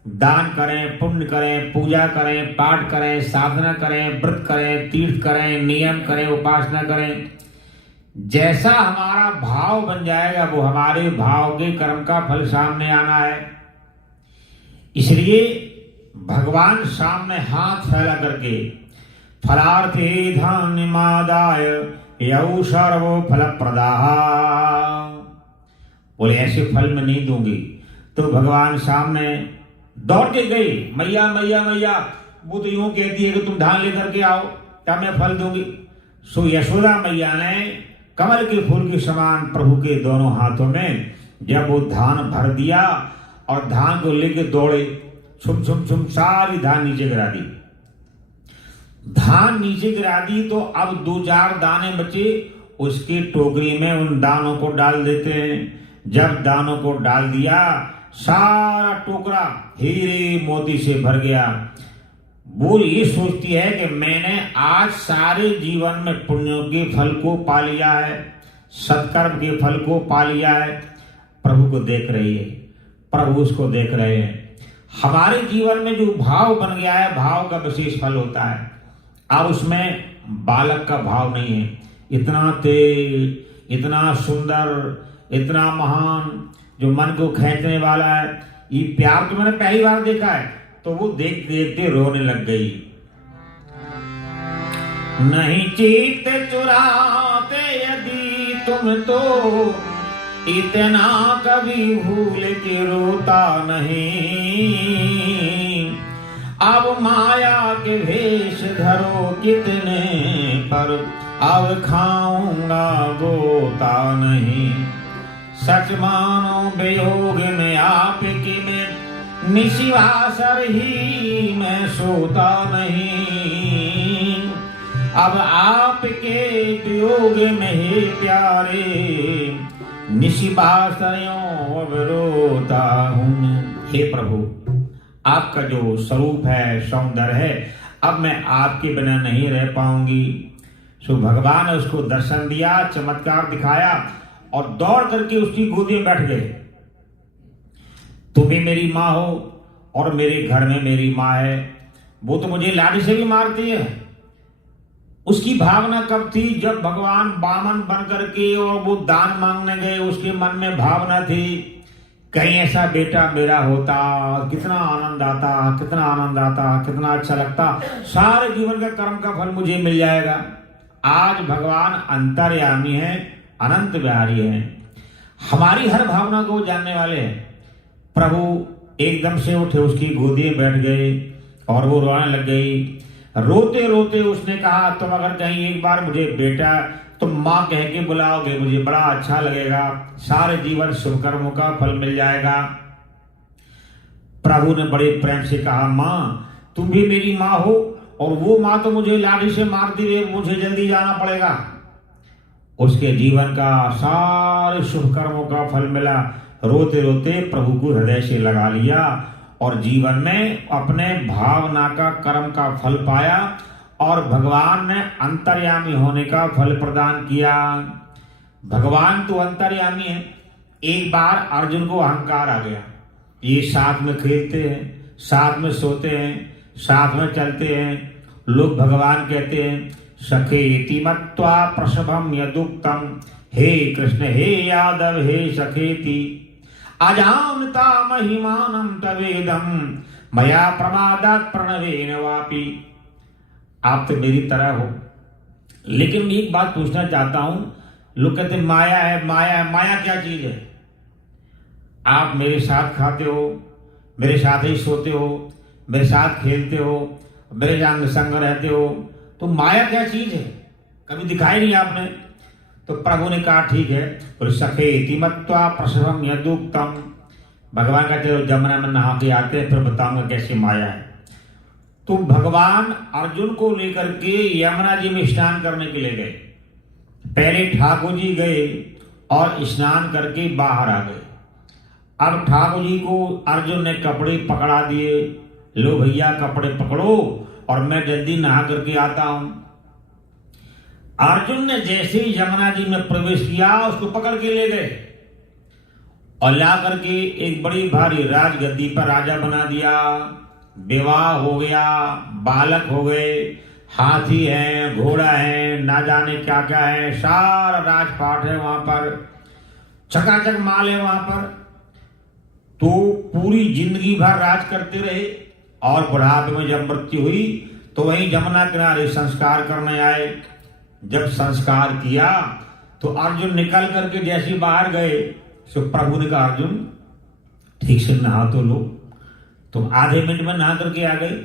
दान करें, पुण्य करें, पूजा करें, पाठ करें, साधना करें, व्रत करें, तीर्थ करें, नियम करें, उपासना करें, जैसा हमारा भाव बन जाएगा वो हमारे भाव के कर्म का फल सामने आना है। इसलिए भगवान सामने हाथ फैला करके फलार्थे धन्यमादाय यौ सर्वो फल प्रदाः, बोले ऐसे फल मैं नहीं दूंगी। तो भगवान सामने दौड़ के गई, मैया मैया मैया। वो तो यूं कहती है कि तुम धान लेकर के आओ तब मैं फल दूंगी। सो यशोदा मैया ने कमल के फूल के समान प्रभु के दोनों हाथों में जब वो धान भर दिया और धान को लेके दौड़े, छुम छुम छुम सारी धान नीचे गिरा दी। धान नीचे गिरा दी तो अब 2-4 दाने बचे, उसकी टोकरी में उन दानों को डाल देते हैं। जब दानों को डाल दिया, सारा टोकरा हीरे मोती से भर गया। वो ये सोचती है कि मैंने आज सारे जीवन में पुण्यों के फल को पा लिया है, सत्कर्म के फल को पा लिया है। प्रभु को देख रही है, प्रभु उसको देख रहे हैं। हमारे जीवन में जो भाव बन गया है, भाव का विशेष फल होता है। अब उसमें बालक का भाव नहीं है। इतना तेज, इतना सुंदर, इतना महान, जो मन को खींचने वाला है, ये प्यार तो मैंने पहली बार देखा है। तो वो देखते देखते रोने लग गई। नहीं चित्त चुराते यदि तुम तो इतना कभी भूल के रोता नहीं। अब माया के भेष धरो कितने पर, अब खाऊंगा गोता नहीं। सच मानो वियोग में आपकी में निशिवासर ही मैं सोता नहीं। अब आपके वियोग में ही प्यारे निशिवासरियों अब रोता हूँ। हे प्रभु, आपका जो स्वरूप है, सौंदर्य है, अब मैं आपके बिना नहीं रह पाऊंगी। सो भगवान ने उसको दर्शन दिया, चमत्कार दिखाया और दौड़ करके उसकी गोदी में बैठ गए। तुम भी मेरी माँ हो और मेरे घर में मेरी माँ है। वो तो मुझे लाठी से भी मारती है। उसकी भावना कब थी? जब भगवान बामन बन करके और वो दान मांगने गए, उसके मन में भावना थी कहीं ऐसा बेटा मेरा होता, कितना आनंद आता, कितना आनंद आता, कितना अच्छा लगता, सारे जीवन का कर्म का फल मुझे मिल जाएगा। आज भगवान अंतर्यामी है, अनंत बिहारी है, हमारी हर भावना को जानने वाले हैं। प्रभु एकदम से उठे, उसकी गोदी में बैठ गए और वो रोने लग गई। रोते रोते उसने कहा, तुम अगर कहीं एक बार मुझे बेटा तुम माँ कह के बुलाओगे, मुझे बड़ा अच्छा लगेगा, सारे जीवन शुभ कर्मों का फल मिल जाएगा। प्रभु ने बड़े प्रेम से कहा, माँ तुम भी मेरी माँ हो और वो माँ तो मुझे लाठी से मारती है, मुझे जल्दी जाना पड़ेगा। उसके जीवन का सारे शुभ कर्मों का फल मिला। रोते रोते प्रभु को हृदय से लगा लिया और जीवन में अपने भावना का कर्म का फल पाया और भगवान ने अंतर्यामी होने का फल प्रदान किया। भगवान तो अंतर्यामी है। एक बार अर्जुन को अहंकार आ गया। ये साथ में खेलते हैं, साथ में सोते हैं, साथ में चलते हैं। लोग भगवान कहते हैं सखेति मत्वा प्रसभम यदुक्तम, हे कृष्ण हे यादव हे सखेति। अजानता महिमानं तवेदम मया प्रमादात प्रणवेन वापि। आप तो मेरी तरह हो, लेकिन मैं एक बात पूछना चाहता हूं। लोग कहते माया है, माया है। माया क्या चीज है? आप मेरे साथ खाते हो, मेरे साथ ही सोते हो, मेरे साथ खेलते हो, मेरे संग रहते हो, तो माया क्या चीज है? कभी दिखाई नहीं आपने। तो प्रभु ने कहा ठीक है, और सखेति मत्वा प्रसवम यदुक्तम। भगवान कहते हो जमुना में नहा के आते हैं, फिर बताऊंगा कैसी माया है। तो भगवान अर्जुन को लेकर के यमुना जी में स्नान करने के लिए गए। पहले ठाकुर जी गए और स्नान करके बाहर आ गए। अब ठाकुर जी को अर्जुन ने कपड़े पकड़ा दिए, लो भैया कपड़े पकड़ो और मैं जल्दी नहा करके आता हूं। अर्जुन ने जैसे ही यमुना जी में प्रवेश किया, उसको पकड़ के ले गए और ला करके एक बड़ी भारी राजगद्दी पर राजा बना दिया। विवाह हो गया, बालक हो गए, हाथी है, घोड़ा है, ना जाने क्या क्या है, सारा राजपाट है वहां पर, चकाचक माल है वहां पर। तो पूरी जिंदगी भर राज करते रहे और बुढ़ापे में जब मृत्यु हुई तो वहीं यमुना किनारे संस्कार करने आए। जब संस्कार किया तो अर्जुन निकल करके जैसे बाहर गए, तो प्रभु ने कहा अर्जुन ठीक से नहा तो लो। तुम आधे मिनट में नहा करके आ गए।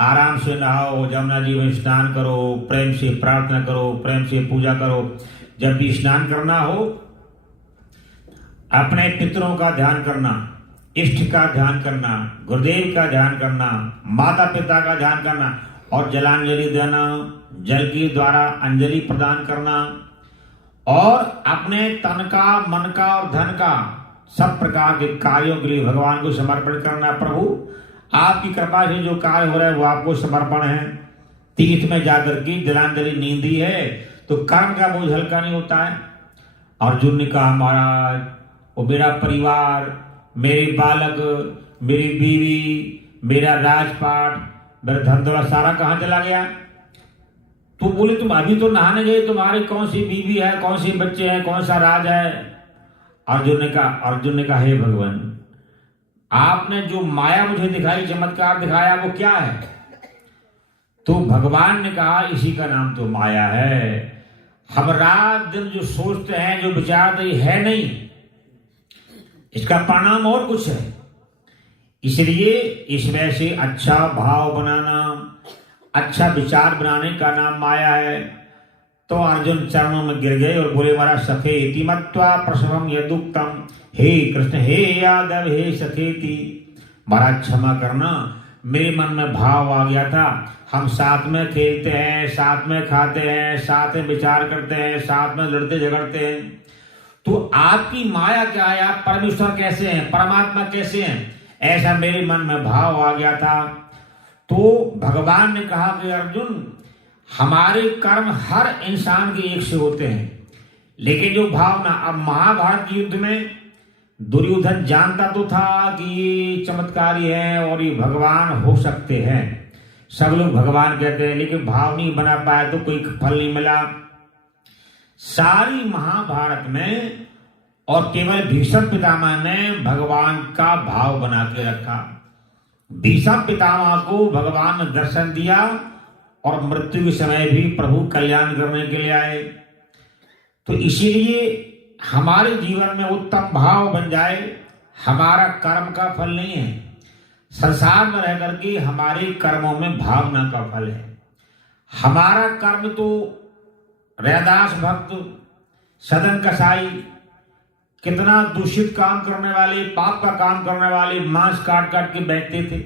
आराम से नहाओ, यमुना जी में स्नान करो, प्रेम से प्रार्थना करो, प्रेम से पूजा करो। जब भी स्नान करना हो, अपने पितरों का ध्यान करना, इष्ट का ध्यान करना, गुरुदेव का ध्यान करना, माता पिता का ध्यान करना और जलांजलि देना, जल के द्वारा अंजलि प्रदान करना और अपने तन का, मन का और धन का सब प्रकार के कार्यों के लिए भगवान को समर्पण करना। प्रभु आपकी कृपा से जो कार्य हो रहा है वो आपको समर्पण है। तीर्थ में जाकर के जलांजलि नींद ही है तो कर्म का बोझ हल्का नहीं होता है। अर्जुन ने कहा महाराज वो मेरा परिवार, मेरे बालक, मेरी बीवी, मेरा राजपाट, मेरा धन दौलत सारा कहां चला गया? तो बोले तुम अभी तो नहाने गए, तुम्हारी कौन सी बीवी है, कौन सी बच्चे हैं, कौन सा राज है? अर्जुन ने कहा हे भगवान, आपने जो माया मुझे दिखाई, चमत्कार दिखाया वो क्या है? तो भगवान ने कहा इसी का नाम तो माया है। हम रात दिन जो सोचते हैं, जो विचारते है नहीं, इसका परिणाम और कुछ है। इसलिए इसमें से अच्छा भाव बनाना, अच्छा विचार बनाने का नाम माया है। तो अर्जुन चरणों में गिर गए और बोले महाराज सखेति मत्वा प्रसवम यदुक्तम। हे कृष्ण, हे यादव, हे सखेति, महाराज क्षमा करना, मेरे मन में भाव आ गया था। हम साथ में खेलते हैं, साथ में खाते हैं, साथ में विचार करते हैं, साथ में लड़ते झगड़ते हैं, तो आपकी माया क्या है? आप परमेश्वर कैसे हैं, परमात्मा कैसे हैं? ऐसा मेरे मन में भाव आ गया था। तो भगवान ने कहा कि अर्जुन, हमारे कर्म हर इंसान के एक से होते हैं, लेकिन जो भावना, अब महाभारत युद्ध में दुर्योधन जानता तो था कि ये चमत्कारी है और ये भगवान हो सकते हैं, सब लोग भगवान कहते हैं, लेकिन भाव नहीं बना पाया तो कोई फल नहीं मिला। सारी महाभारत में और केवल भीष्म पितामह ने भगवान का भाव बना के रखा। भीष्म पितामह को भगवान ने दर्शन दिया और मृत्यु के समय भी प्रभु कल्याण करने के लिए आए। तो इसीलिए हमारे जीवन में उत्तम भाव बन जाए, हमारा कर्म का फल नहीं है, संसार में रह करके हमारे कर्मों में भावना का फल है। हमारा कर्म तो रैदास भक्त, सदन कसाई, कितना दूषित काम करने वाले, पाप का काम करने वाले मांस काट काट के बैठते थे।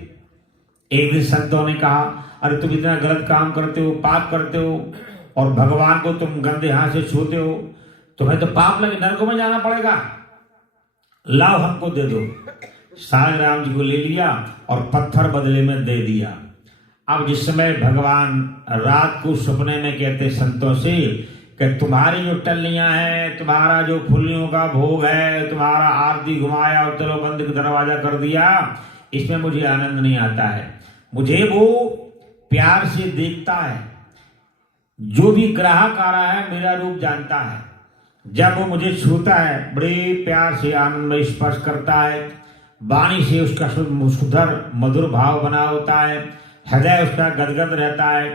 एक दिन संतों ने कहा अरे तुम इतना गलत काम करते हो, पाप करते हो और भगवान को तुम गंदे हाथ से छूते हो, तुम्हें तो पाप लगे, नरकों में जाना पड़ेगा, लाओ हमको दे दो। साल राम जी को ले लिया और पत्थर बदले में दे दिया। अब जिस समय भगवान रात को सपने में कहते संतों से कि तुम्हारी जो टल्लियां हैं, तुम्हारा जो फुल्लियों का भोग है, तुम्हारा आरती घुमाया और चलो बंद दरवाजा कर दिया, इसमें मुझे आनंद नहीं आता है। मुझे वो प्यार से देखता है, जो भी ग्राहक आ रहा है मेरा रूप जानता है, जब वो मुझे छूता है बड़े प्यार से आनंद में स्पर्श करता है, वाणी से उसका सुधर मधुर भाव बना होता है, हृदय उसका गदगद रहता है,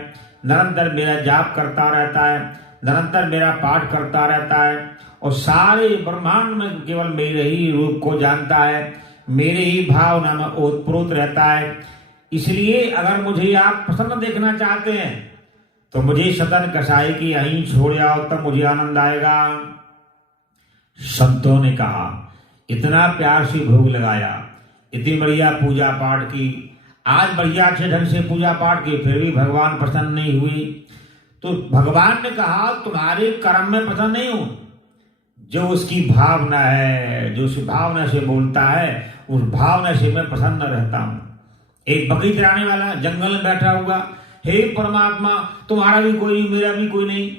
निरंतर मेरा जाप करता रहता है, निरंतर मेरा पाठ करता रहता है और सारे ब्रह्मांड में केवल मेरे ही रूप को जानता है, मेरे ही भावना में ओतप्रोत रहता है। इसलिए अगर मुझे आप प्रसन्न देखना चाहते हैं तो मुझे सतन कसाई की यहीं छोड़ आओ, तब मुझे आनंद आएगा। संतों ने कहा, इतना प्यार से भोग लगाया, इतनी बढ़िया पूजा पाठ की, आज बढ़िया अच्छे ढंग से पूजा पाठ की, फिर भी भगवान प्रसन्न नहीं हुई। तो भगवान ने कहा, तुम्हारे कर्म में प्रसन्न नहीं हूं, जो उसकी भावना है, जो उस भावना से बोलता है, उस भावना से मैं प्रसन्न रहता हूं। एक बकरी चराने वाला जंगल में बैठा हुआ, हे परमात्मा, तुम्हारा भी कोई नहीं, मेरा भी कोई नहीं,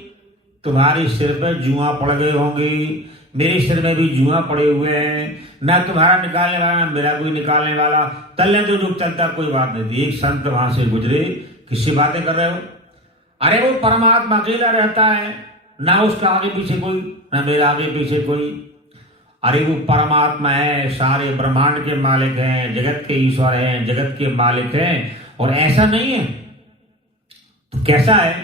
तुम्हारे सिर पे जुआ पड़ गए होंगे, मेरे सिर में भी जुआ पड़े हुए हैं, ना तुम्हारा निकालने वाला ना मेरा कोई निकालने वाला, तल्ले जो जुग चलता कोई बात नहीं थी। एक संत वहां से गुजरे, किससे बातें कर रहे हो? अरे वो परमात्मा अकेला रहता है, ना उसका आगे पीछे कोई, ना मेरा आगे पीछे कोई। अरे वो परमात्मा है, सारे ब्रह्मांड के मालिक हैं, जगत के ईश्वर हैं, जगत के मालिक हैं, और ऐसा नहीं है तो कैसा है?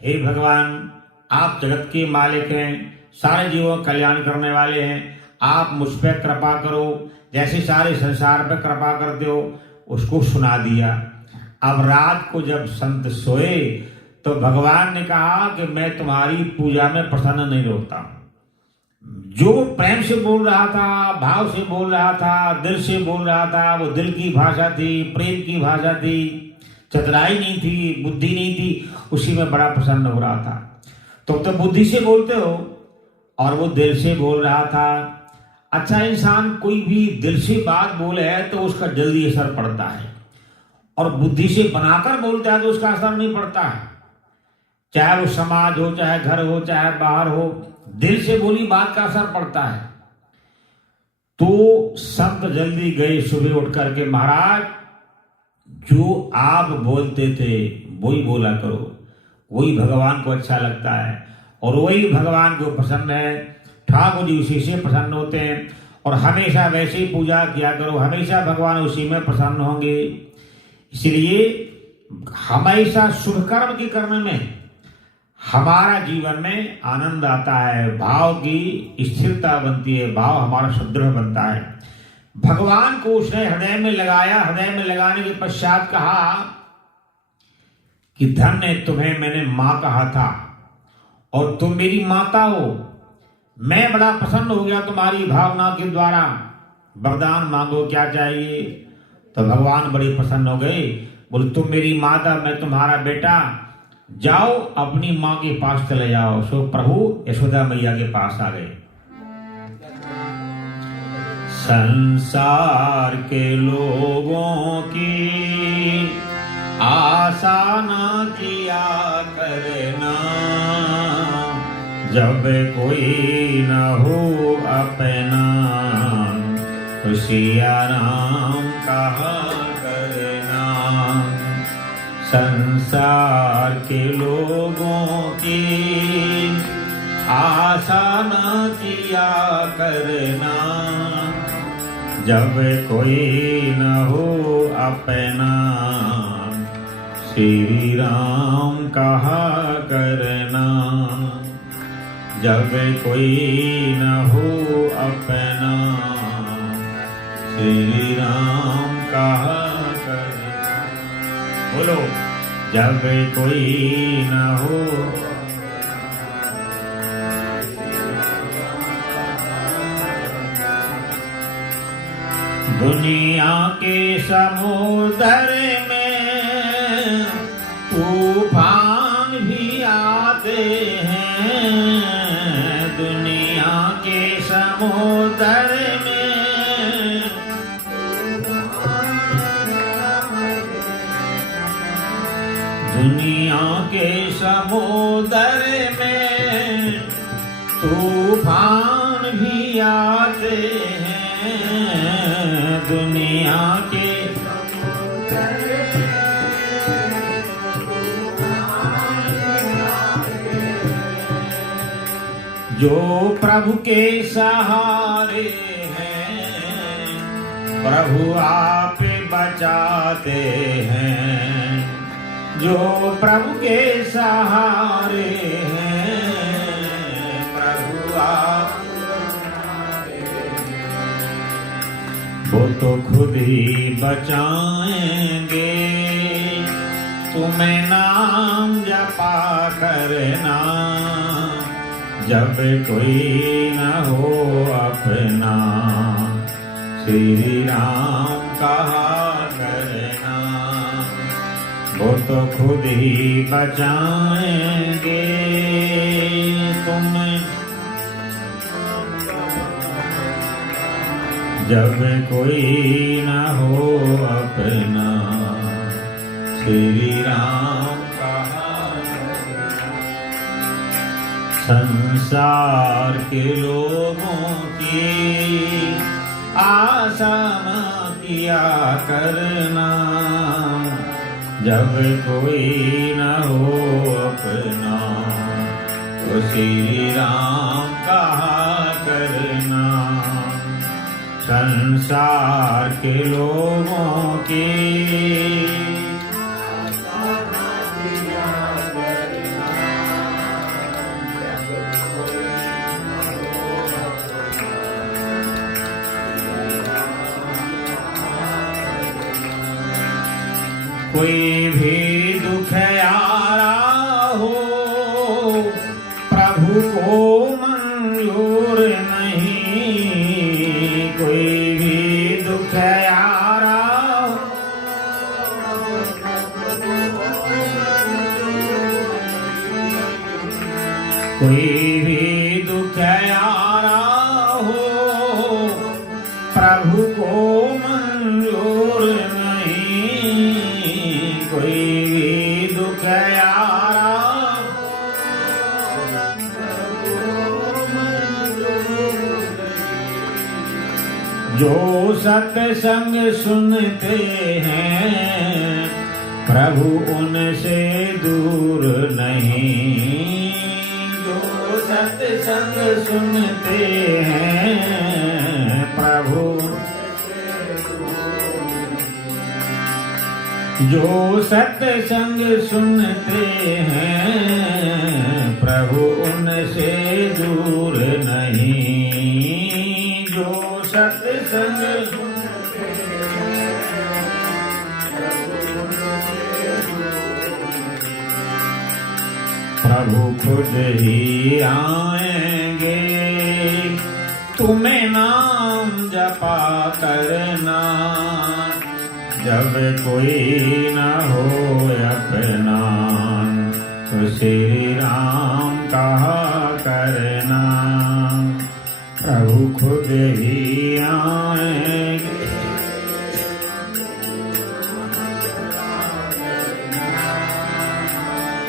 हे भगवान, आप जगत के मालिक हैं, सारे जीवों का कल्याण करने वाले हैं, आप मुझ पर कृपा करो, जैसे सारे संसार पर कृपा करते हो। उसको सुना दिया। अब रात को जब संत सोए तो भगवान ने कहा कि मैं तुम्हारी पूजा में प्रसन्न नहीं होता। जो प्रेम से बोल रहा था, भाव से बोल रहा था, दिल से बोल रहा था, वो दिल की भाषा थी, प्रेम की भाषा थी, चतुराई नहीं थी, बुद्धि नहीं थी, उसी में बड़ा प्रसन्न हो रहा था। तुम तो बुद्धि से बोलते हो और वो दिल से बोल रहा था। अच्छा इंसान कोई भी दिल से बात बोले तो उसका जल्दी असर पड़ता है, और बुद्धि से बनाकर बोलता है तो उसका असर नहीं पड़ता है। चाहे वो समाज हो, चाहे घर हो, चाहे बाहर हो, दिल से बोली बात का असर पड़ता है। तो संत जल्दी गए सुबह उठ करके, महाराज जो आप बोलते थे वही बोला करो, वही भगवान को अच्छा लगता है और वही भगवान को पसंद है। ठाकुर जी उसी से प्रसन्न होते हैं और हमेशा वैसे ही पूजा किया करो, हमेशा भगवान उसी में प्रसन्न होंगे। इसलिए हमेशा शुभ कर्म के करने में हमारा जीवन में आनंद आता है, भाव की स्थिरता बनती है, भाव हमारा सुदृढ़ बनता है। भगवान को उसने हृदय में लगाया। हृदय में लगाने के पश्चात कहा कि धन्य तुम्हें मैंने मां कहा था और तुम मेरी माता हो, मैं बड़ा प्रसन्न हो गया तुम्हारी भावना के द्वारा, वरदान मांगो क्या चाहिए। तो भगवान बड़े प्रसन्न हो गए, बोले तुम मेरी माता, मैं तुम्हारा बेटा, जाओ अपनी मां के पास चले जाओ। सो प्रभु यशोदा मैया के पास आ गए। संसार के लोगों की आशा न किया करना, जब कोई न हो अपना तो सिया राम कहा करना। संसार के लोगों की आशा न किया करना, जब कोई न हो अपना श्री राम कहा करना। जब कोई न हो अपना श्री राम कहा करना। बोलो, जब कोई न हो। दुनिया के समुद्र में तूफान भी आते हैं, दुनिया के समुद्र में दुनिया के समुद्र में तूफान भी आते हैं, दुनिया के जो प्रभु के सहारे हैं, प्रभु आप बचाते हैं। जो प्रभु के सहारे हैं, प्रभु आप वो तो खुद ही बचाएंगे। तुम्हें नाम जपा करना, जब कोई न हो अपना, श्री राम कहा करना। वो तो खुद ही बचाएंगे तुम्हें, जब कोई न हो अपना, श्री राम कहा। संसार के लोगों की आशा न किया करना, जब कोई न हो अपना, तो श्री राम कहा करना। संसार के लोगों की कोई भी दुख आरा हो, प्रभु को मंजूर नहीं। कोई भी दुख आरा हो, कोई भी दुख आरा हो, प्रभु को मंजूर नहीं। कोई भी दुख आरा, जो सत्संग सुनते हैं, प्रभु उनसे दूर नहीं। जो सत्संग सुनते हैं, प्रभु जो सत्संग सुनते हैं, प्रभु उनसे दूर नहीं। जो सत्संग सुनते हैं, प्रभु खुद ही आएंगे। तुम्हें नाम जपा करना, जब कोई न हो अपना, तो श्री राम कहा करना। प्रभु खुद ही आएंगे।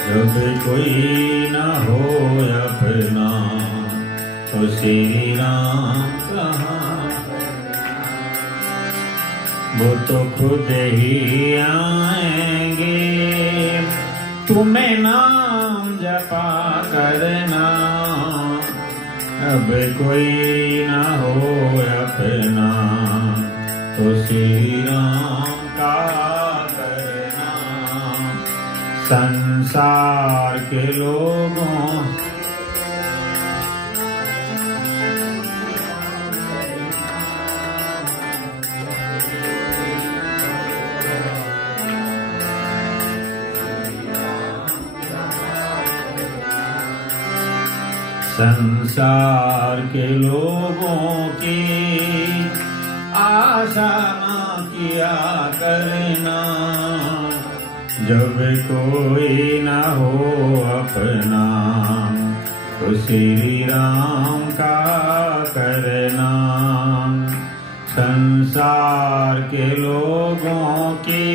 जब कोई न हो अपना, तो श्री राम कहा। वो तो खुद ही आएंगे। तुम्हें नाम जपा करना, अब कोई न हो अपना, तो श्री राम का करना। संसार के लोगों संसार के लोगों की आशा न किया करना, जब कोई न हो अपना, तो श्री राम का करना। संसार के लोगों की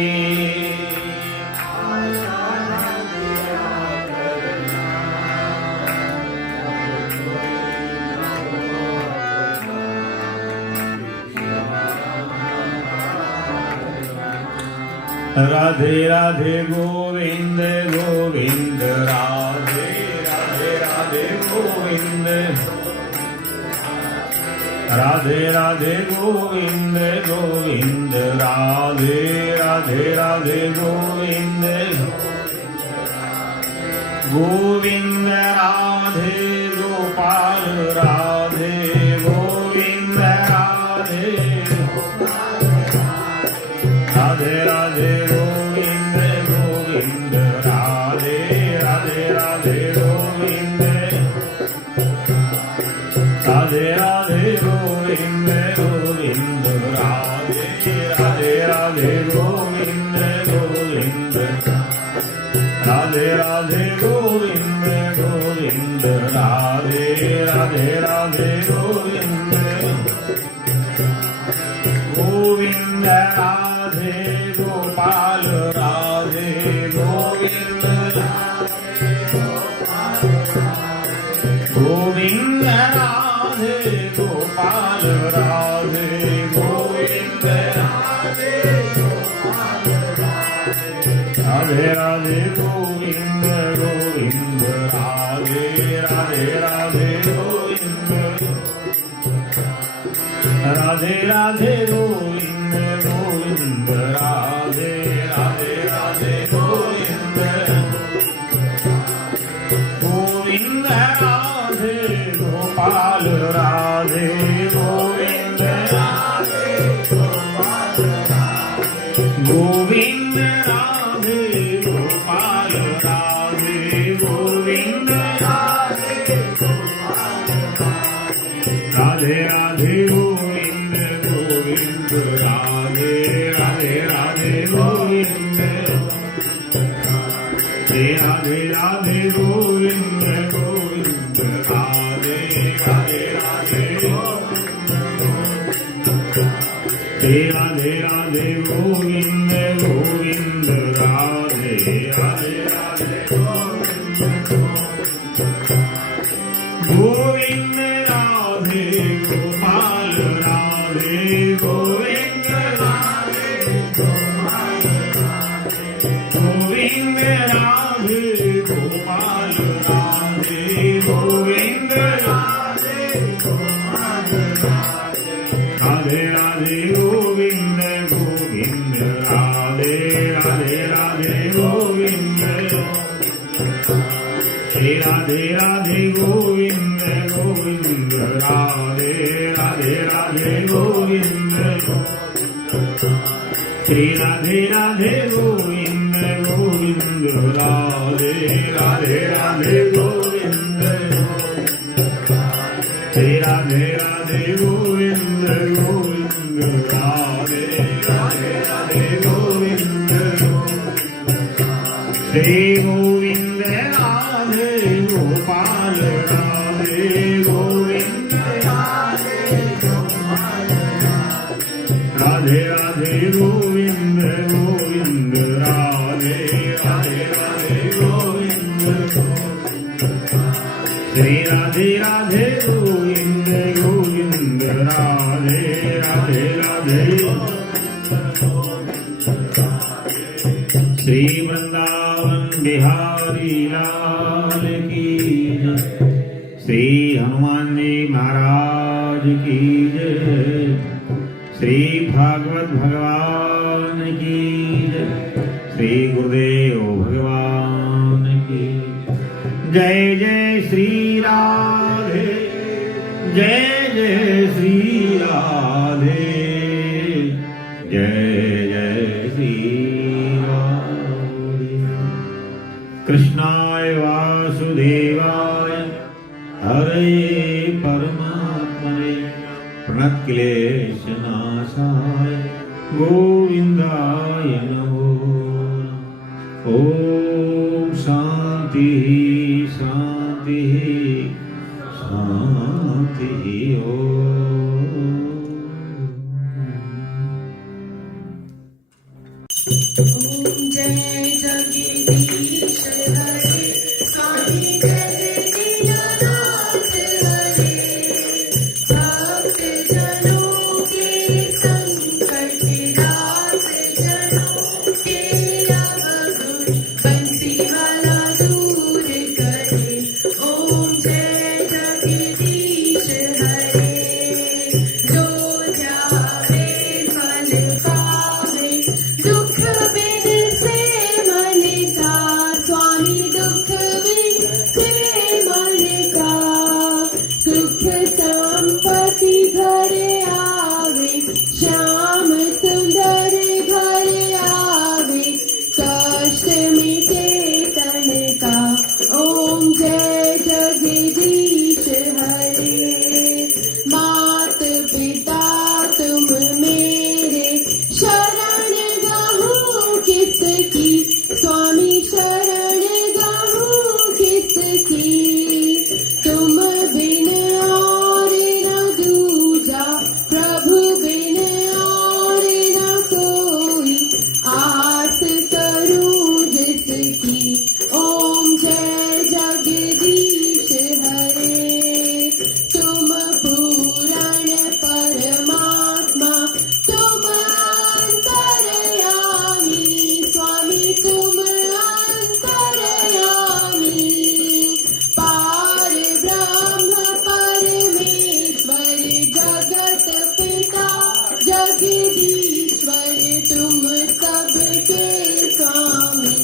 राधे राधे गोविंद गोविंद राधे राधे राधे गोविंद राधे राधे गोविंद गोविंद राधे राधे राधे गोविंद गोविंद राधे गोपाल राधे गोविंद राधे राधे राधे गोविंद गोविंद राधे राधे राधे गोविंद राधे राधे गोविंद गोविंद राधे राधे राधे गोविंद गोविंद राधे राधे गोविंद गोविंद राधे राधे राधे गोविंद गोविंद राधे गोपाल राधे गोविंद गोविंद राधे गोपाल राधे गोविंद राधे राधे गोविंद गोविंद राधे राधे राधे गोविंद राधे राधे गोविंद गोविंद राधे राधे राधे गोविंद गोविंद राधे गोपाल राधे गोविंद राधे गोपाल गोविंद राधे गोपाल राधे गोविंद राधे राधे राधे गोविंद गोविंद राधे राधे राधे गोविंद राधे राधे गोविंद गोविंद राधे राधे राधे राधे राधे गोविंद गोविंद राधे राधे राधे गोविंद राधे गोपाल राधे गोविंद राधे गोपाल गोविंद राधे गोपाल राधे गोविंद राधे गोपाल राधे राधे गोविंद गोविंद राधे राधे राधे गोविंद राधे राधे गोविंद गोविंद राधे राधे राधे गोविंद राधे राधे गोविंद गोविंद राधे राधे राधे गोविंद राधे राधे गोविंद गोविंद राधे राधे राधे गोविंद श्री गोविंद राधे गोपाल राधे गोविंद राधे राधे राधे गोविंद गोविंद राधे राधे राधे गोविंद श्री राधे राधे गोविंद गोविंद राधे राधे राधे श्री वृंदावन बिहारी लाल की जय। श्री हनुमान जी महाराज की जय। श्री भागवत भगवान की जय। श्री गुरुदेव भगवान की जय। जय श्री राधे जय जय श्री राधे जय जय श्री राधे। कृष्णाय वासुदेवाय हरे परमात्मने प्रणक्लेशनाशाय गोविंदाय नमो। ओम शांति शांति शांति ओम जय जगदीश हरे स्वामी जय दीनानाथ हरे भक्त जनों के संकट रास जनों के अवगुण बंसी वाला दूर करे। ओम जय जगत पिता जगदीश्वर तुम सबके स्वामी।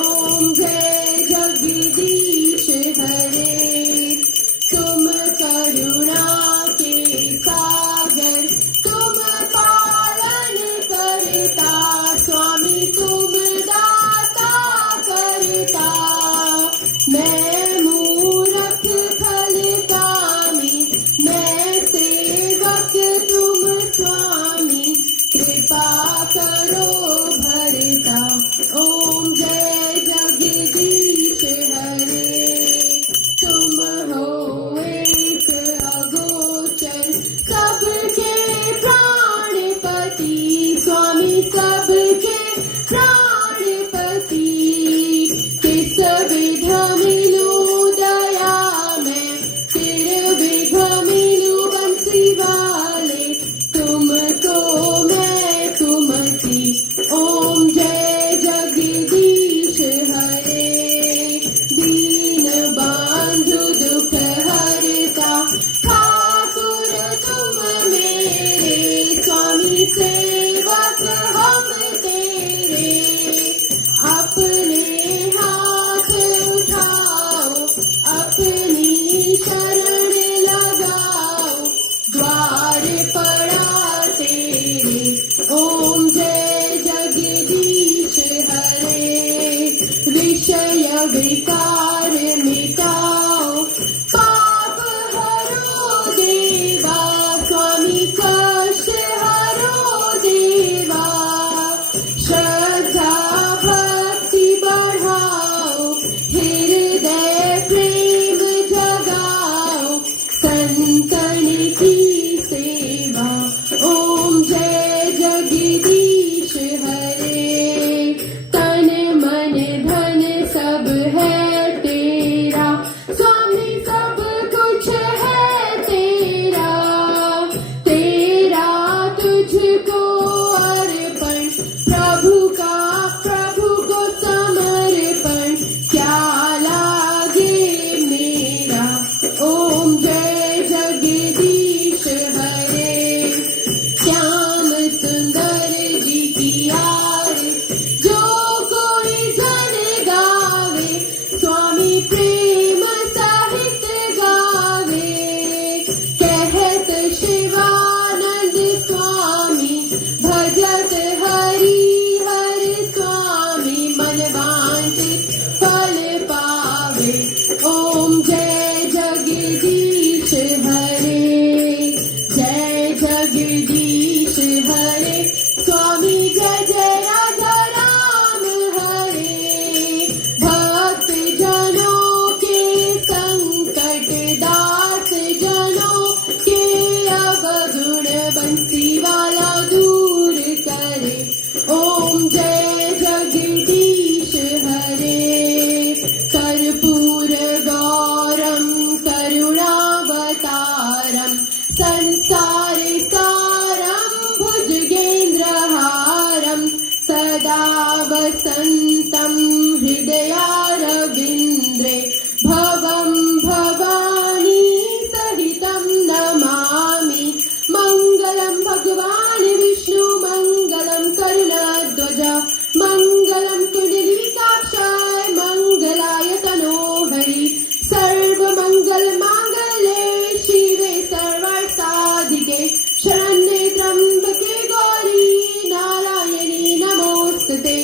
ओम जय जगदीश हरे। तुम करुणा के सागर तुम पालन करता स्वामी तुम दाता करता। मैं मूरख खल कामी मैं सेवक तुम स्वामी कृपा करो भरता। ओम जय जगदीश हरे। तुम हो एक अगोचर सबके प्राणपति स्वामी सबके प्राणपति। किस विध मिलूं दया मैं फिर विध मिलूं बंसी वाले तुमको मैं तुमती। ओम जय जगदीश हरे। दीन बंधु दुख हरता ठाकुर तुम मेरे स्वामी सेवक हम तेरे। अपने हाथ उठाओ अपनी शरण लगाओ द्वार पड़ा तेरे। ओम जय जगदीश हरे। विषय विकार मिटाओ पाप हरो देवा स्वामी कष्ट हरो देवा। श्रद्धा भक्ति बढ़ाओ हृदय प्रेम जगाओ संतन की सेवा। ओम जय जगदीश हरे। तन मन धन सब है तेरा स्वामी सब कुछ है तेरा। तेरा तुझको अर्पण प्रभु का प्रभु को समर्पण क्या लागे मेरा। ओम जय जगदीश हरे। श्याम सुंदर जी की आरती जो कोई जन गावे स्वामी प्रेम सहित गावे। कहत शिवानंद स्वामी भजत हरि हर स्वामी मन वांछित फल पावे। ओम जय जगदीश हरे। जय जगदीश हरे। स्वामी जय जय राधा राम हरे। भक्त जनों के संकट दास जनों के अवगुण बंसी वाला दूर करे। ओम जय जगदीश हरे। कर्पूर गौरम करुणावतारम संसार सारम भुजगेन्द्रहारम सदा वसन्तं हृदयारविन्दे भवं भवानी सहितं नमामि। मङ्गलं भगवान् विष्णु मङ्गलं करुणाध्वज मङ्गलं कुण्डलीकाक्षाय मङ्गलाय तनोहरि। सर्वमङ्गलमाङ्गल्ये शिवे सर्वसाधिके शरण्ये त्र्यम्बके गौरी नारायणी नमोस्तुते।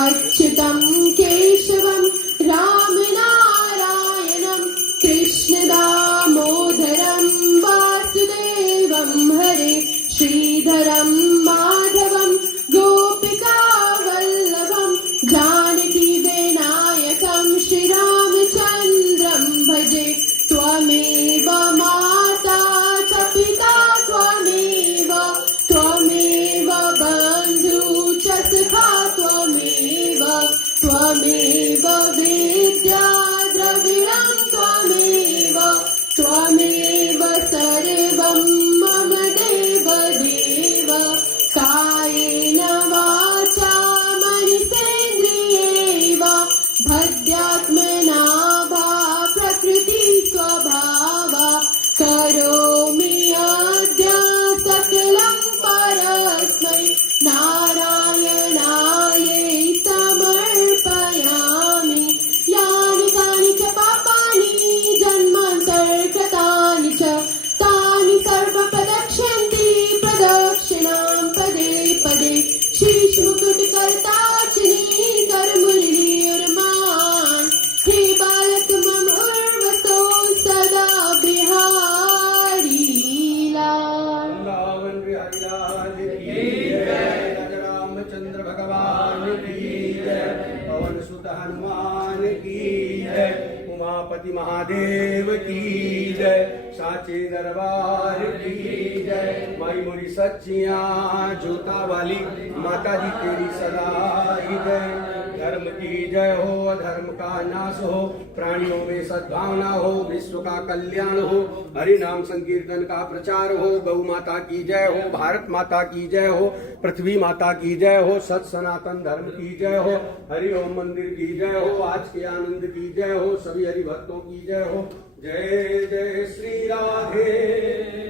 अच्युतं केशवं राम नारायणं कृष्ण दामोदरं वासुदेवं हरे। श्रीधरं माधवं गोपिका वल्लभं जानकी विनायकं श्रीरामचन्द्रं भजे। त्वमेव माता च पिता त्वमेव त्वमेव बन्धु च सखा त्वमेव त्वमेव विद्या द्रविणं त्वमेव त्वमेव सर्वं मम देव देव। बिहारी लाल की जय, राजा रामचंद्र भगवान की जय, पवन सुत हनुमान की जय, उमापति महादेव की जय, साचे दरबार की जय, माई मोरी सच्चियां जोता वाली माता जी तेरी सदा जय। धर्म की जय हो, अधर्म का नाश हो, प्राणियों में सद्भावना हो, विश्व का कल्याण हो, हरि नाम संकीर्तन का प्रचार हो, गौ माता की जय हो, भारत माता की जय हो, पृथ्वी माता की जय हो, सत सनातन धर्म की जय हो, हरि ओम मंदिर की जय हो, आज के आनंद की जय हो, सभी हरि भक्तों की जय हो। जय जय श्री राधे।